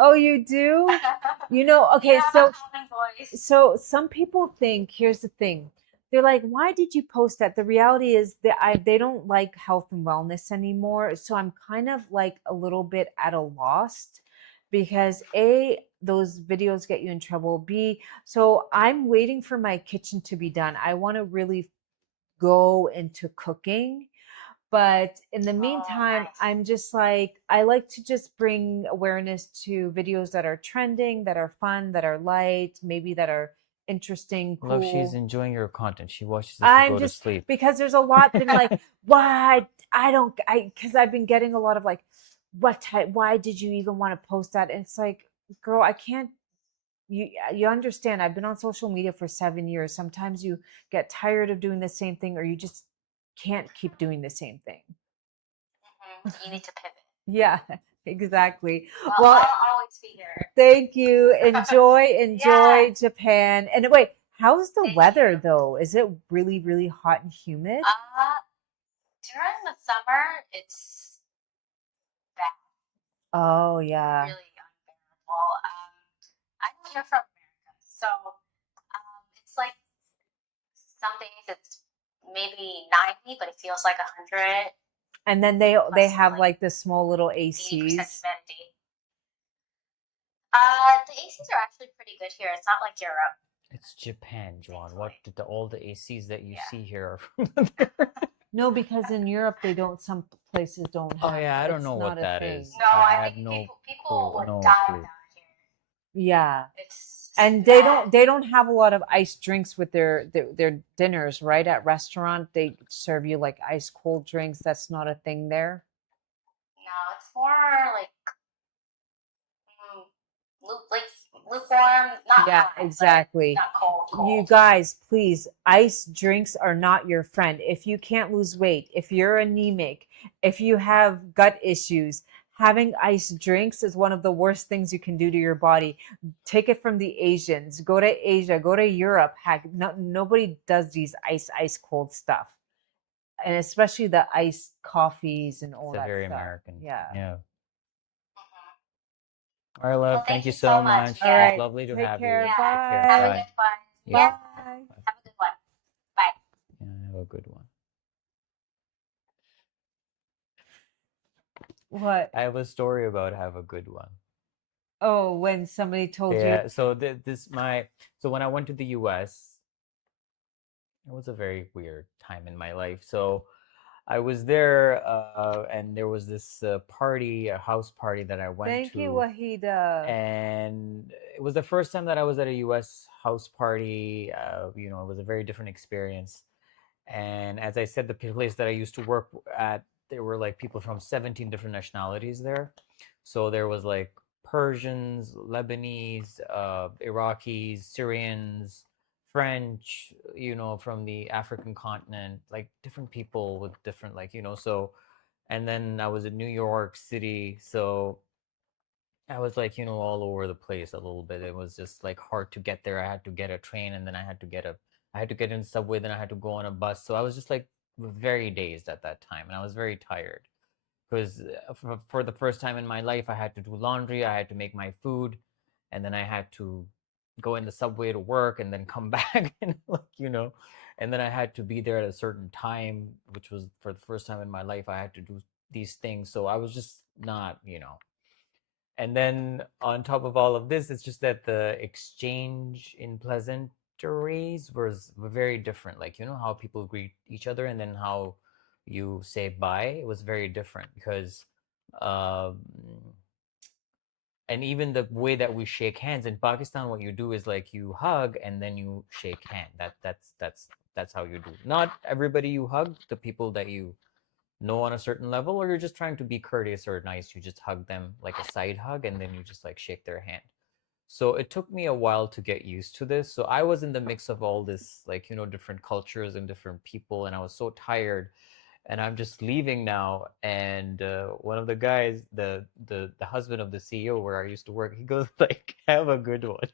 Oh, you do? Okay, You have a calming voice. so some people think, here's the thing. They're like, why did you post that? The reality is that they don't like health and wellness anymore. So I'm kind of like a little bit at a loss, because A, those videos get you in trouble. B, so I'm waiting for my kitchen to be done. I want to really go into cooking. But in the meantime, nice. I'm just like, I like to just bring awareness to videos that are trending, that are fun, that are light, maybe that are interesting, cool. Love, she's enjoying your content. She watches it to go to sleep. Because there's a lot been like, because I've been getting a lot of like, why did you even want to post that? And it's like, girl, I can't, you understand, I've been on social media for 7 years. Sometimes you get tired of doing the same thing, or you just can't keep doing the same thing. Mm-hmm. You need to pivot. Yeah, exactly. Well, I'll always be here. Thank you. Enjoy Japan. And wait, how's the weather though? Is it really, really hot and humid? During the summer, it's bad. Oh yeah. Really unbearable. I'm here from America, so it's like some days it's maybe 90, but it feels like 100. And then they have like the small little ACs. 80% humidity. The ACs are actually pretty good here. It's not like Europe. It's Japan, Joanne. What did all the ACs that you see here are from? No, because in Europe some places don't have. Oh yeah, I don't know what that is. No, I think people would die down here. Yeah. And they don't have a lot of iced drinks with their dinners, right? At restaurant, they serve you like ice cold drinks. That's not a thing there. No, it's more like lukewarm, not hot, exactly. Not cold. You guys, please, ice drinks are not your friend. If you can't lose weight, if you're anemic, if you have gut issues, having ice drinks is one of the worst things you can do to your body. Take it from the Asians. Go to Asia, go to Europe. Nobody does these ice cold stuff. And especially the iced coffees and all that stuff. It's very American. Yeah. Mm-hmm. All right, love. Thank you so much. All right. It was lovely to have care. you. Bye. Take care. Have a good one. Yeah. Have a good one. Bye. Yeah, have a good one. What? I have a story about have a good one. Oh, when somebody told you. Yeah, so so when I went to the US, it was a very weird time in my life. So I was there and there was this party, a house party that I went to. Thank you, Wahida. And it was the first time that I was at a US house party. It was a very different experience. And as I said, the place that I used to work at, there were like people from 17 different nationalities there. So there was like Persians, Lebanese, Iraqis, Syrians, French, from the African continent, like different people with different, so, and then I was in New York City. So I was like, all over the place a little bit. It was just like hard to get there. I had to get a train, and then I had to get in subway, then I had to go on a bus. So I was just like very dazed at that time, and I was very tired because for the first time in my life, I had to do laundry, I had to make my food, and then I had to go in the subway to work and then come back and and then I had to be there at a certain time, which was for the first time in my life. I had to do these things, so I was just not. And then on top of all of this, it's just that the exchange in pleasantries were very different. Like, how people greet each other and then how you say bye, it was very different because, um, and even the way that we shake hands in Pakistan, what you do is like you hug and then you shake hand. That's how you do. Not everybody you hug, the people that you know on a certain level, or you're just trying to be courteous or nice, you just hug them like a side hug and then you just like shake their hand. So it took me a while to get used to this. So I was in the mix of all this, like, different cultures and different people, and I was so tired. And I'm just leaving now. And one of the guys, the husband of the CEO where I used to work, he goes like, "Have a good one."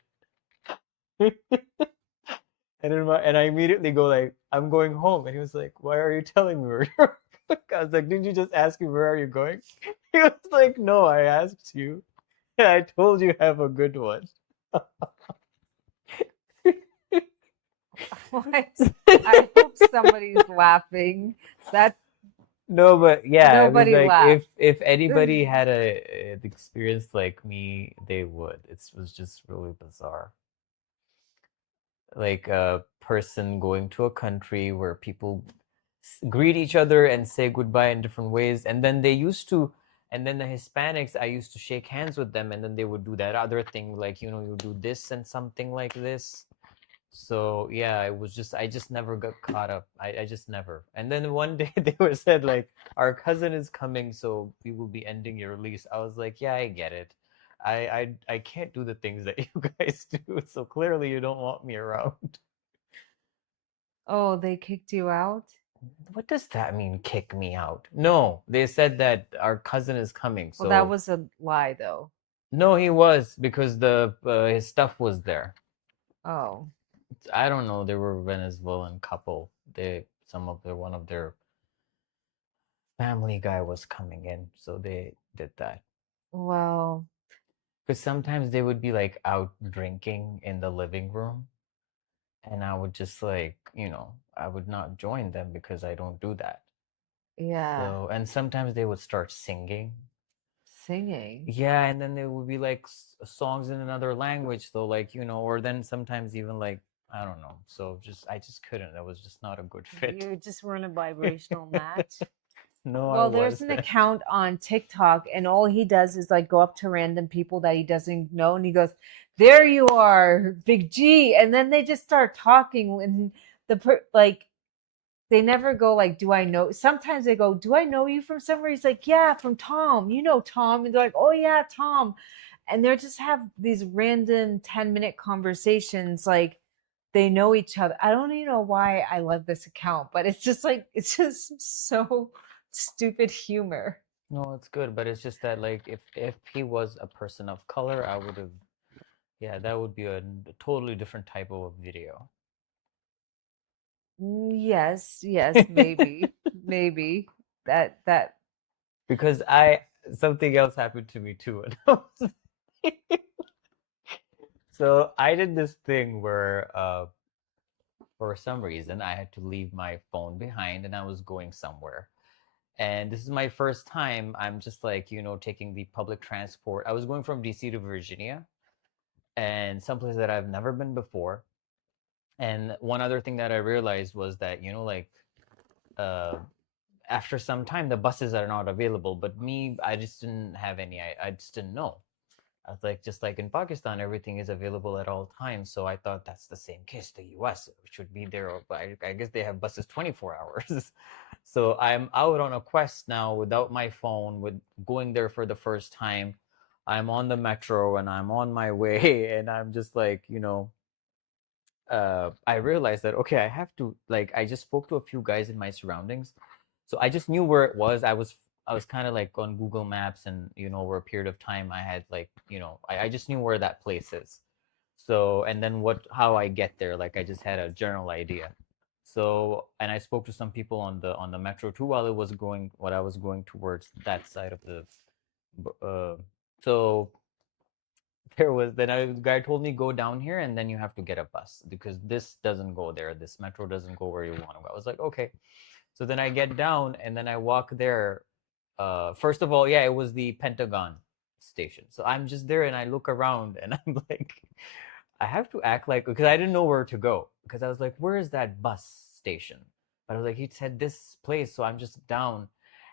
And I immediately go like, "I'm going home." And he was like, "Why are you telling me where you're going?" I was like, "Didn't you just ask me where are you going?" He was like, "No, I asked you. And I told you have a good one." What? I hope somebody's laughing. That No, but yeah, I mean, nobody like laughed. if anybody had an experience like me, they would. It was just really bizarre. Like a person going to a country where people greet each other and say goodbye in different ways, and then and then the Hispanics, I used to shake hands with them, and then they would do that other thing, like you do this and something like this. So yeah, I just never got caught up. I just never. And then one day they were said like, "Our cousin is coming, so we will be ending your lease." I was like, "Yeah, I get it. I can't do the things that you guys do, so clearly you don't want me around." Oh, they kicked you out? What does that mean, kick me out? No, they said that our cousin is coming. Well, that So was a lie, though. no, he was, because the his stuff was there. Oh, I don't know. They were a Venezuelan couple. One of their family guy was coming in, so they did that. well, Because sometimes they would be like out drinking in the living room, and I would just like, I would not join them because I don't do that. yeah, So, and sometimes they would start singing. singing. Yeah, and then there would be like songs in another language, so like, or then sometimes even like, I don't know. So I just couldn't. That was just not a good fit. You just weren't a vibrational match. No, I Well, there's an wasn't. account on TikTok, and all he does is like go up to random people that he doesn't know, and he goes, "There you are, Big G," and then they just start talking, and like they never go like, "Do I know?" Sometimes they go, "Do I know you from somewhere?" He's like, "Yeah, from Tom. You know Tom," and they're like, "Oh yeah, Tom," and they just have these random 10-minute conversations, like they know each other. I don't even know why I love this account, but it's just like it's just so stupid humor. No, it's good, but it's just that like if he was a person of color, I would have, yeah, that would be a totally different type of video. Yes, yes, maybe, maybe that. Because something else happened to me too. So I did this thing where for some reason I had to leave my phone behind and I was going somewhere. And this is my first time. I'm just like, taking the public transport. I was going from DC to Virginia, and someplace that I've never been before. And one other thing that I realized was that, like, uh, after some time, the buses are not available. But me, I just didn't have any. I just didn't know. I was like, just like in Pakistan, everything is available at all times. So I thought that's the same case. The US should be there, but I guess they have buses 24 hours. So I'm out on a quest now without my phone, with going there for the first time. I'm on the metro and I'm on my way, and I'm just like, I realized that okay, I have to like I just spoke to a few guys in my surroundings, so I just knew where it was. I was kind of like on Google Maps, and over a period of time, I had like I just knew where that place is. So and then how I get there, like I just had a general idea. So and I spoke to some people on the metro too while I was going towards that side of the. Uh, so the guy told me go down here and then you have to get a bus because this doesn't go there. This metro doesn't go where you want to go. I was like, okay. So then I get down and then I walk there. First of all, yeah, it was the Pentagon station. So I'm just there and I look around and I'm like, I have to act like, because I didn't know where to go, because I was like, where is that bus station? But I was like, he said this place, so I'm just down,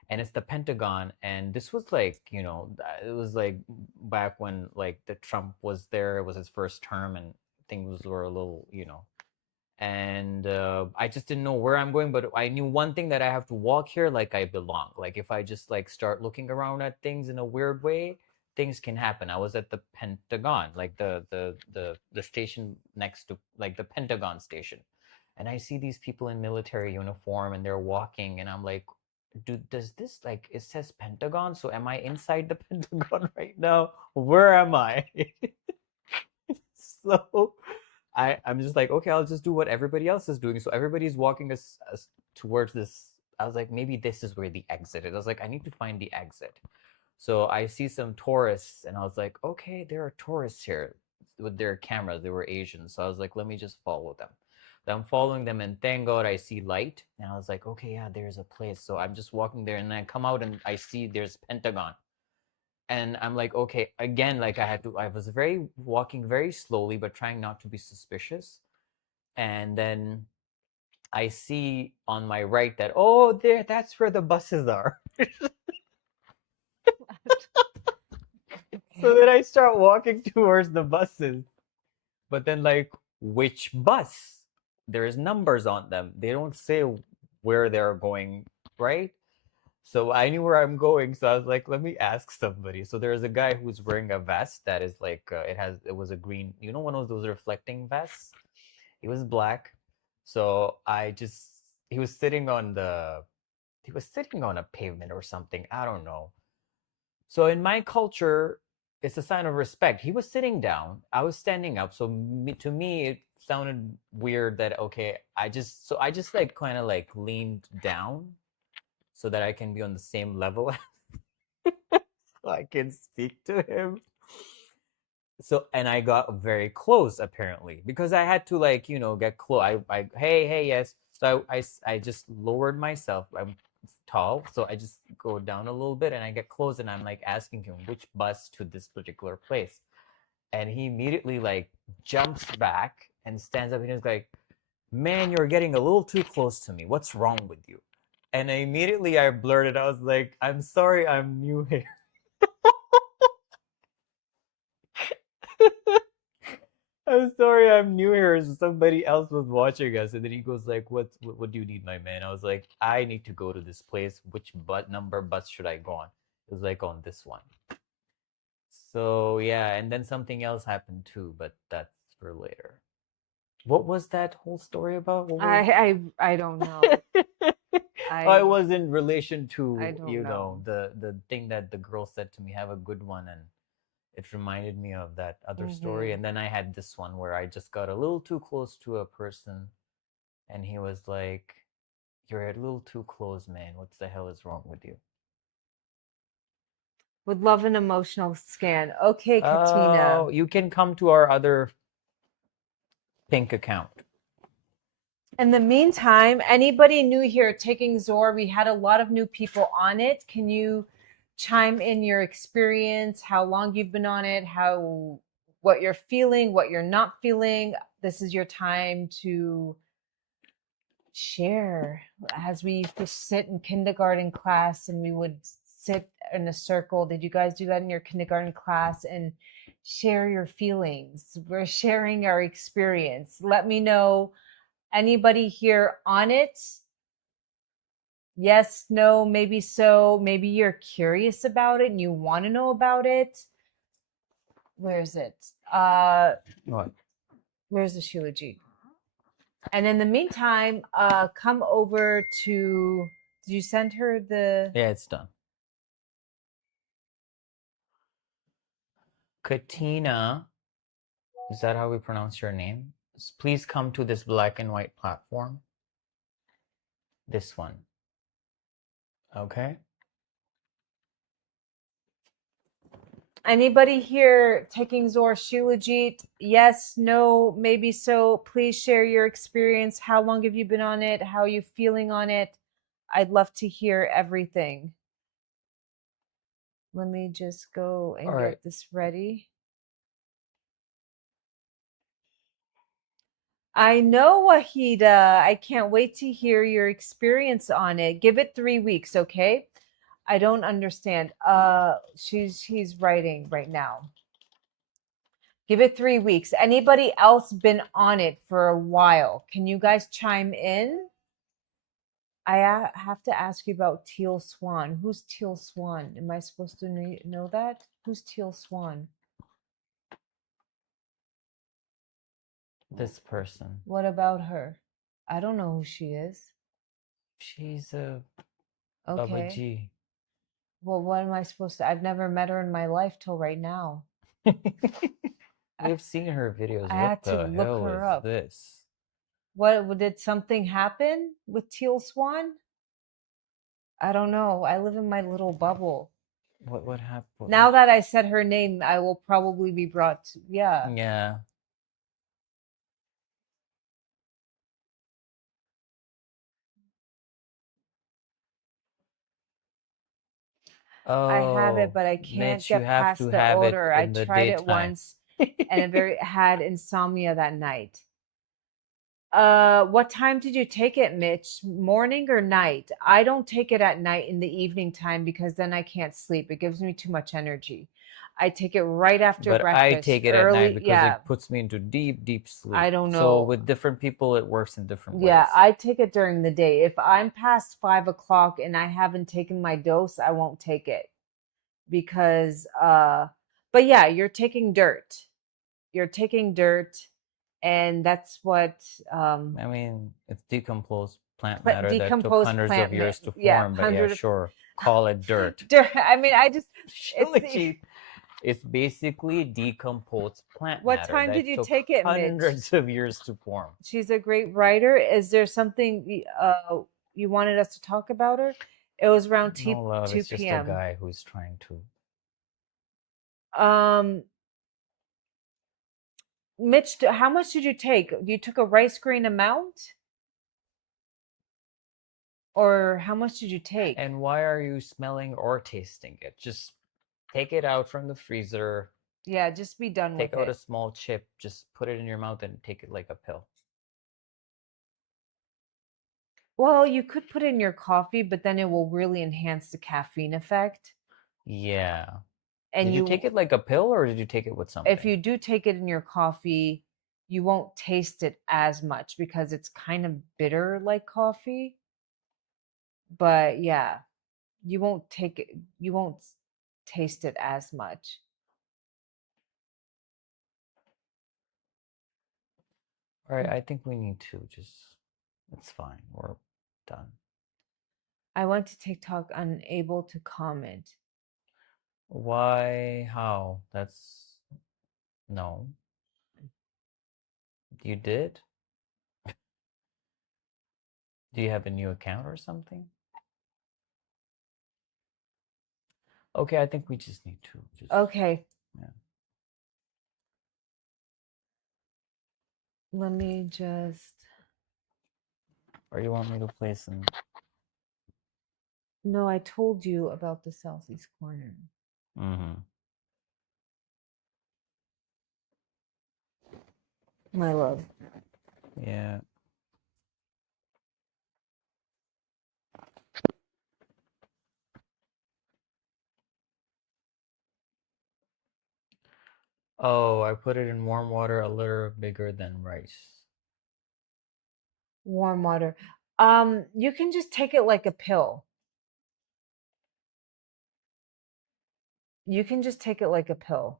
and it's the Pentagon. And this was like, it was like back when like the Trump was there. It was his first term, and things were a little, and I just didn't know where I'm going, but I knew one thing, that I have to walk here like I belong. Like if I just like start looking around at things in a weird way, things can happen. I was at the Pentagon, like the station next to like the Pentagon station, and I see these people in military uniform and they're walking, and I'm like, does this, like, it says Pentagon, so am I inside the Pentagon right now? Where am I? So I'm just like, okay, I'll just do what everybody else is doing. So everybody's walking us towards this. I was like, maybe this is where the exit is. I was like, I need to find the exit. So I see some tourists, and I was like, okay, there are tourists here with their cameras. They were Asian. So I was like, let me just follow them. So I'm following them, and thank God I see light. And I was like, okay, yeah, there's a place. So I'm just walking there, and then I come out and I see there's Pentagon. And I'm like, okay, again, like I was walking very slowly, but trying not to be suspicious. And then I see on my right that, oh, that's where the buses are. So then I start walking towards the buses, but then like, which bus? There's numbers on them. They don't say where they're going, right? So I knew where I'm going, so I was like, let me ask somebody. So there's a guy who's wearing a vest that is like, it was a green, one of those reflecting vests. He was black. So he was sitting on a pavement or something. I don't know. So in my culture, it's a sign of respect. He was sitting down. I was standing up. So to me, it sounded weird that, okay, I just like kind of like leaned down so that I can be on the same level so I can speak to him. So and I got very close apparently, because I had to like get close. Hey, yes. So I just lowered myself. I'm tall, so I just go down a little bit and I get close, and I'm like asking him which bus to this particular place, and he immediately like jumps back and stands up and he's like, man, you're getting a little too close to me. What's wrong with you? And immediately I blurted, I was like, I'm sorry, I'm new here. I'm sorry, I'm new here. Somebody else was watching us. And then he goes like, what do you need, my man? I was like, I need to go to this place. Which number bus should I go on? It was like, on this one. So yeah, and then something else happened too, but that's for later. What was that whole story about? I don't know. I was in relation to, I don't know. the thing that the girl said to me, have a good one, and it reminded me of that other story. And then I had this one where I just got a little too close to a person, and he was like, you're a little too close, man. What the hell is wrong with you? Would love an emotional scan. Okay, Katina. Oh, you can come to our other pink account. In the meantime, anybody new here taking ZOR? We had a lot of new people on it. Can you chime in your experience, how long you've been on it, what you're feeling, what you're not feeling? This is your time to share. As we used to sit in kindergarten class and we would sit in a circle. Did you guys do that in your kindergarten class? And share your feelings. We're sharing our experience. Let me know, anybody here on it? Yes, no, maybe so. Maybe you're curious about it and you want to know about it. Where is it? What? Where's the Shilajit? And in the meantime, come over to. Did you send her the? Yeah, it's done. Katina, is that how we pronounce your name? Please come to this black and white platform. This one. Okay. Anybody here taking ZOR Shilajit? Yes, no, maybe so. Please share your experience. How long have you been on it? How are you feeling on it? I'd love to hear everything. Let me just go and get this ready. I know, Wahida. I can't wait to hear your experience on it. Give it 3 weeks, okay? I don't understand. He's writing right now. Give it 3 weeks. Anybody else been on it for a while? Can you guys chime in? I have to ask you about Teal Swan. Who's Teal Swan? Am I supposed to know that? Who's Teal Swan? This person. What about her? I don't know who she is. She's a Okay. Baba G. Well, what am I supposed to? I've never met her in my life till right now. We've seen her videos. I What had to the look hell her is up. this? What did something happen with Teal Swan? I don't know. I live in my little bubble. What happened? Now that I said her name, I will probably be brought to, yeah. Yeah. Oh, I have it, but I can't Mitch, you get have past to the have odor. it I in the tried it daytime. once and it had insomnia that night. What time did you take it, Mitch? Morning or night? I don't take it at night in the evening time because then I can't sleep. It gives me too much energy. I take it right after But I breakfast. take it at night because it puts me into deep sleep. I don't know. So with different people, it works in different ways. Yeah, I take it during the day. If I'm past 5 o'clock and I haven't taken my dose, I won't take it because, but yeah, you're taking dirt. You're taking dirt, and that's what. I mean, it's decomposed plant matter that took Decomposed hundreds plant of years to yeah, form. But yeah, sure, call it dirt. dirt. I mean, I just. It's basically decomposed plant What matter time that did you took take it, Mitch? hundreds of years to form. She's a great writer. Is there something you wanted us to talk about her? It was around No, love, 2 it's just a p.m. guy who's trying to. Mitch, how much did you take? You took a rice grain amount? Or how much did you take? And why are you smelling or tasting it? Just take it out from the freezer. Yeah, just be done with it. Take out a small chip, just put it in your mouth and take it like a pill. Well, you could put it in your coffee, but then it will really enhance the caffeine effect. Yeah. And did you take it like a pill or did you take it with something? If you do take it in your coffee, you won't taste it as much because it's kind of bitter like coffee. But yeah, you won't taste it as much. All right, I think we need to just, it's fine. We're done. I went to TikTok unable to comment. Why? How? That's, no. You did? Do you have a new account or something? Okay, I think we just need to just. Okay. Yeah. Let me just. Or you want me to play some? No, I told you about the Southeast corner. Mm-hmm. My love. Yeah. Oh, I put it in warm water a little bigger than rice. Warm water. You can just take it like a pill. You can just take it like a pill.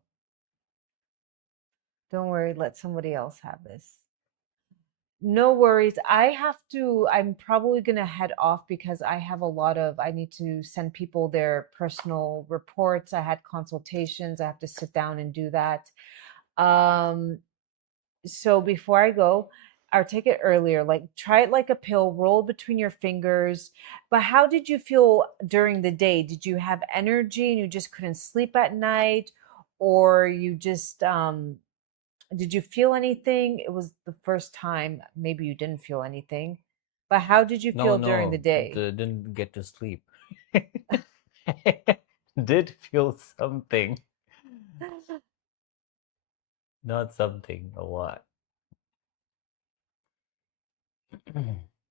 Don't worry, let somebody else have this. No worries. I'm probably going to head off because I need to send people their personal reports. I had consultations. I have to sit down and do that. Um, so before I go, I'll take it earlier. Like try it like a pill, roll between your fingers. But how did you feel during the day? Did you have energy and you just couldn't sleep at night? Or you just did you feel anything? It was the first time. Maybe you didn't feel anything. But how did you No, feel during the no, day? didn't get to sleep. Did feel something. Not something, a lot.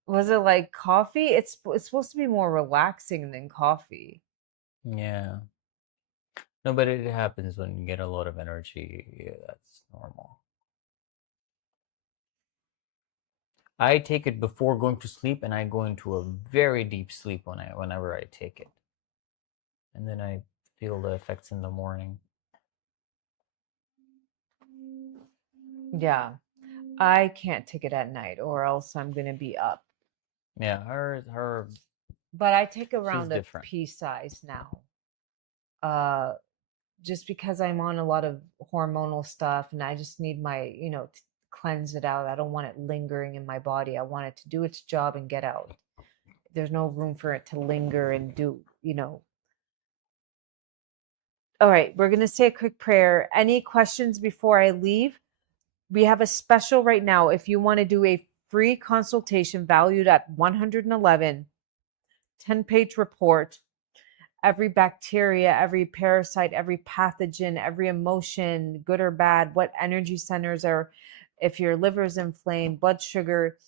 Was it like coffee? It's supposed to be more relaxing than coffee. Yeah. No, but it happens when you get a lot of energy. Yeah, that's normal. I take it before going to sleep, and I go into a very deep sleep whenever I take it, and then I feel the effects in the morning. Yeah. I can't take it at night or else I'm going to be up. Yeah, her, But I take she's around a different. pea size now. Uh just because I'm on a lot of hormonal stuff and I just need to cleanse it out. I don't want it lingering in my body. I want it to do its job and get out. There's no room for it to linger and do. All right, we're going to say a quick prayer. Any questions before I leave? We have a special right now. If you want to do a free consultation valued at 111, 10-page report, every bacteria, every parasite, every pathogen, every emotion, good or bad, what energy centers are, if your liver is inflamed, blood sugar,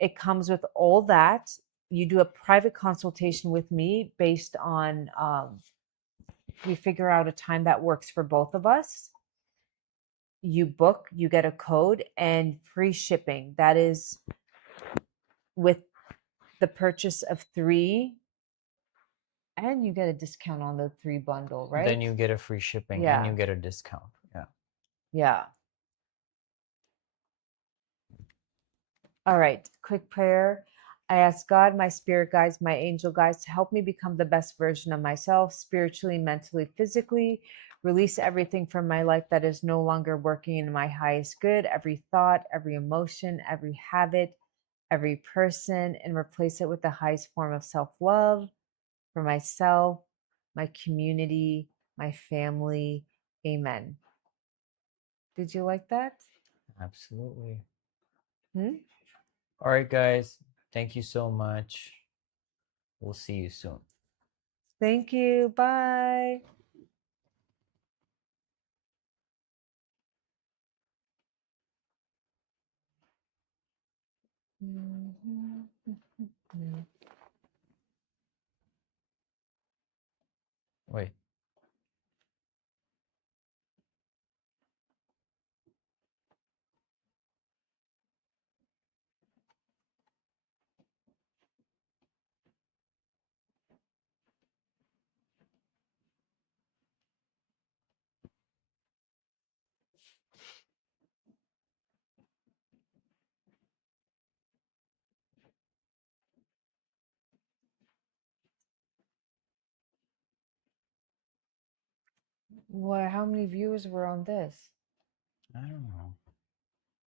it comes with all that. You do a private consultation with me based on, we figure out a time that works for both of us. You book, you get a code and free shipping. That is with the purchase of 3, and you get a discount on the 3 bundle, right? Then you get a free shipping and you get a discount. Yeah. Yeah. All right. Quick prayer. I ask God, my spirit guides, my angel guides to help me become the best version of myself, spiritually, mentally, physically. Release everything from my life that is no longer working in my highest good, every thought, every emotion, every habit, every person, and replace it with the highest form of self love for myself, my community, my family. Amen. Did you like that? Absolutely. Hmm? All right, guys. Thank you so much. We'll see you soon. Thank you. Bye. Wait. What? How many viewers were on this? I don't know.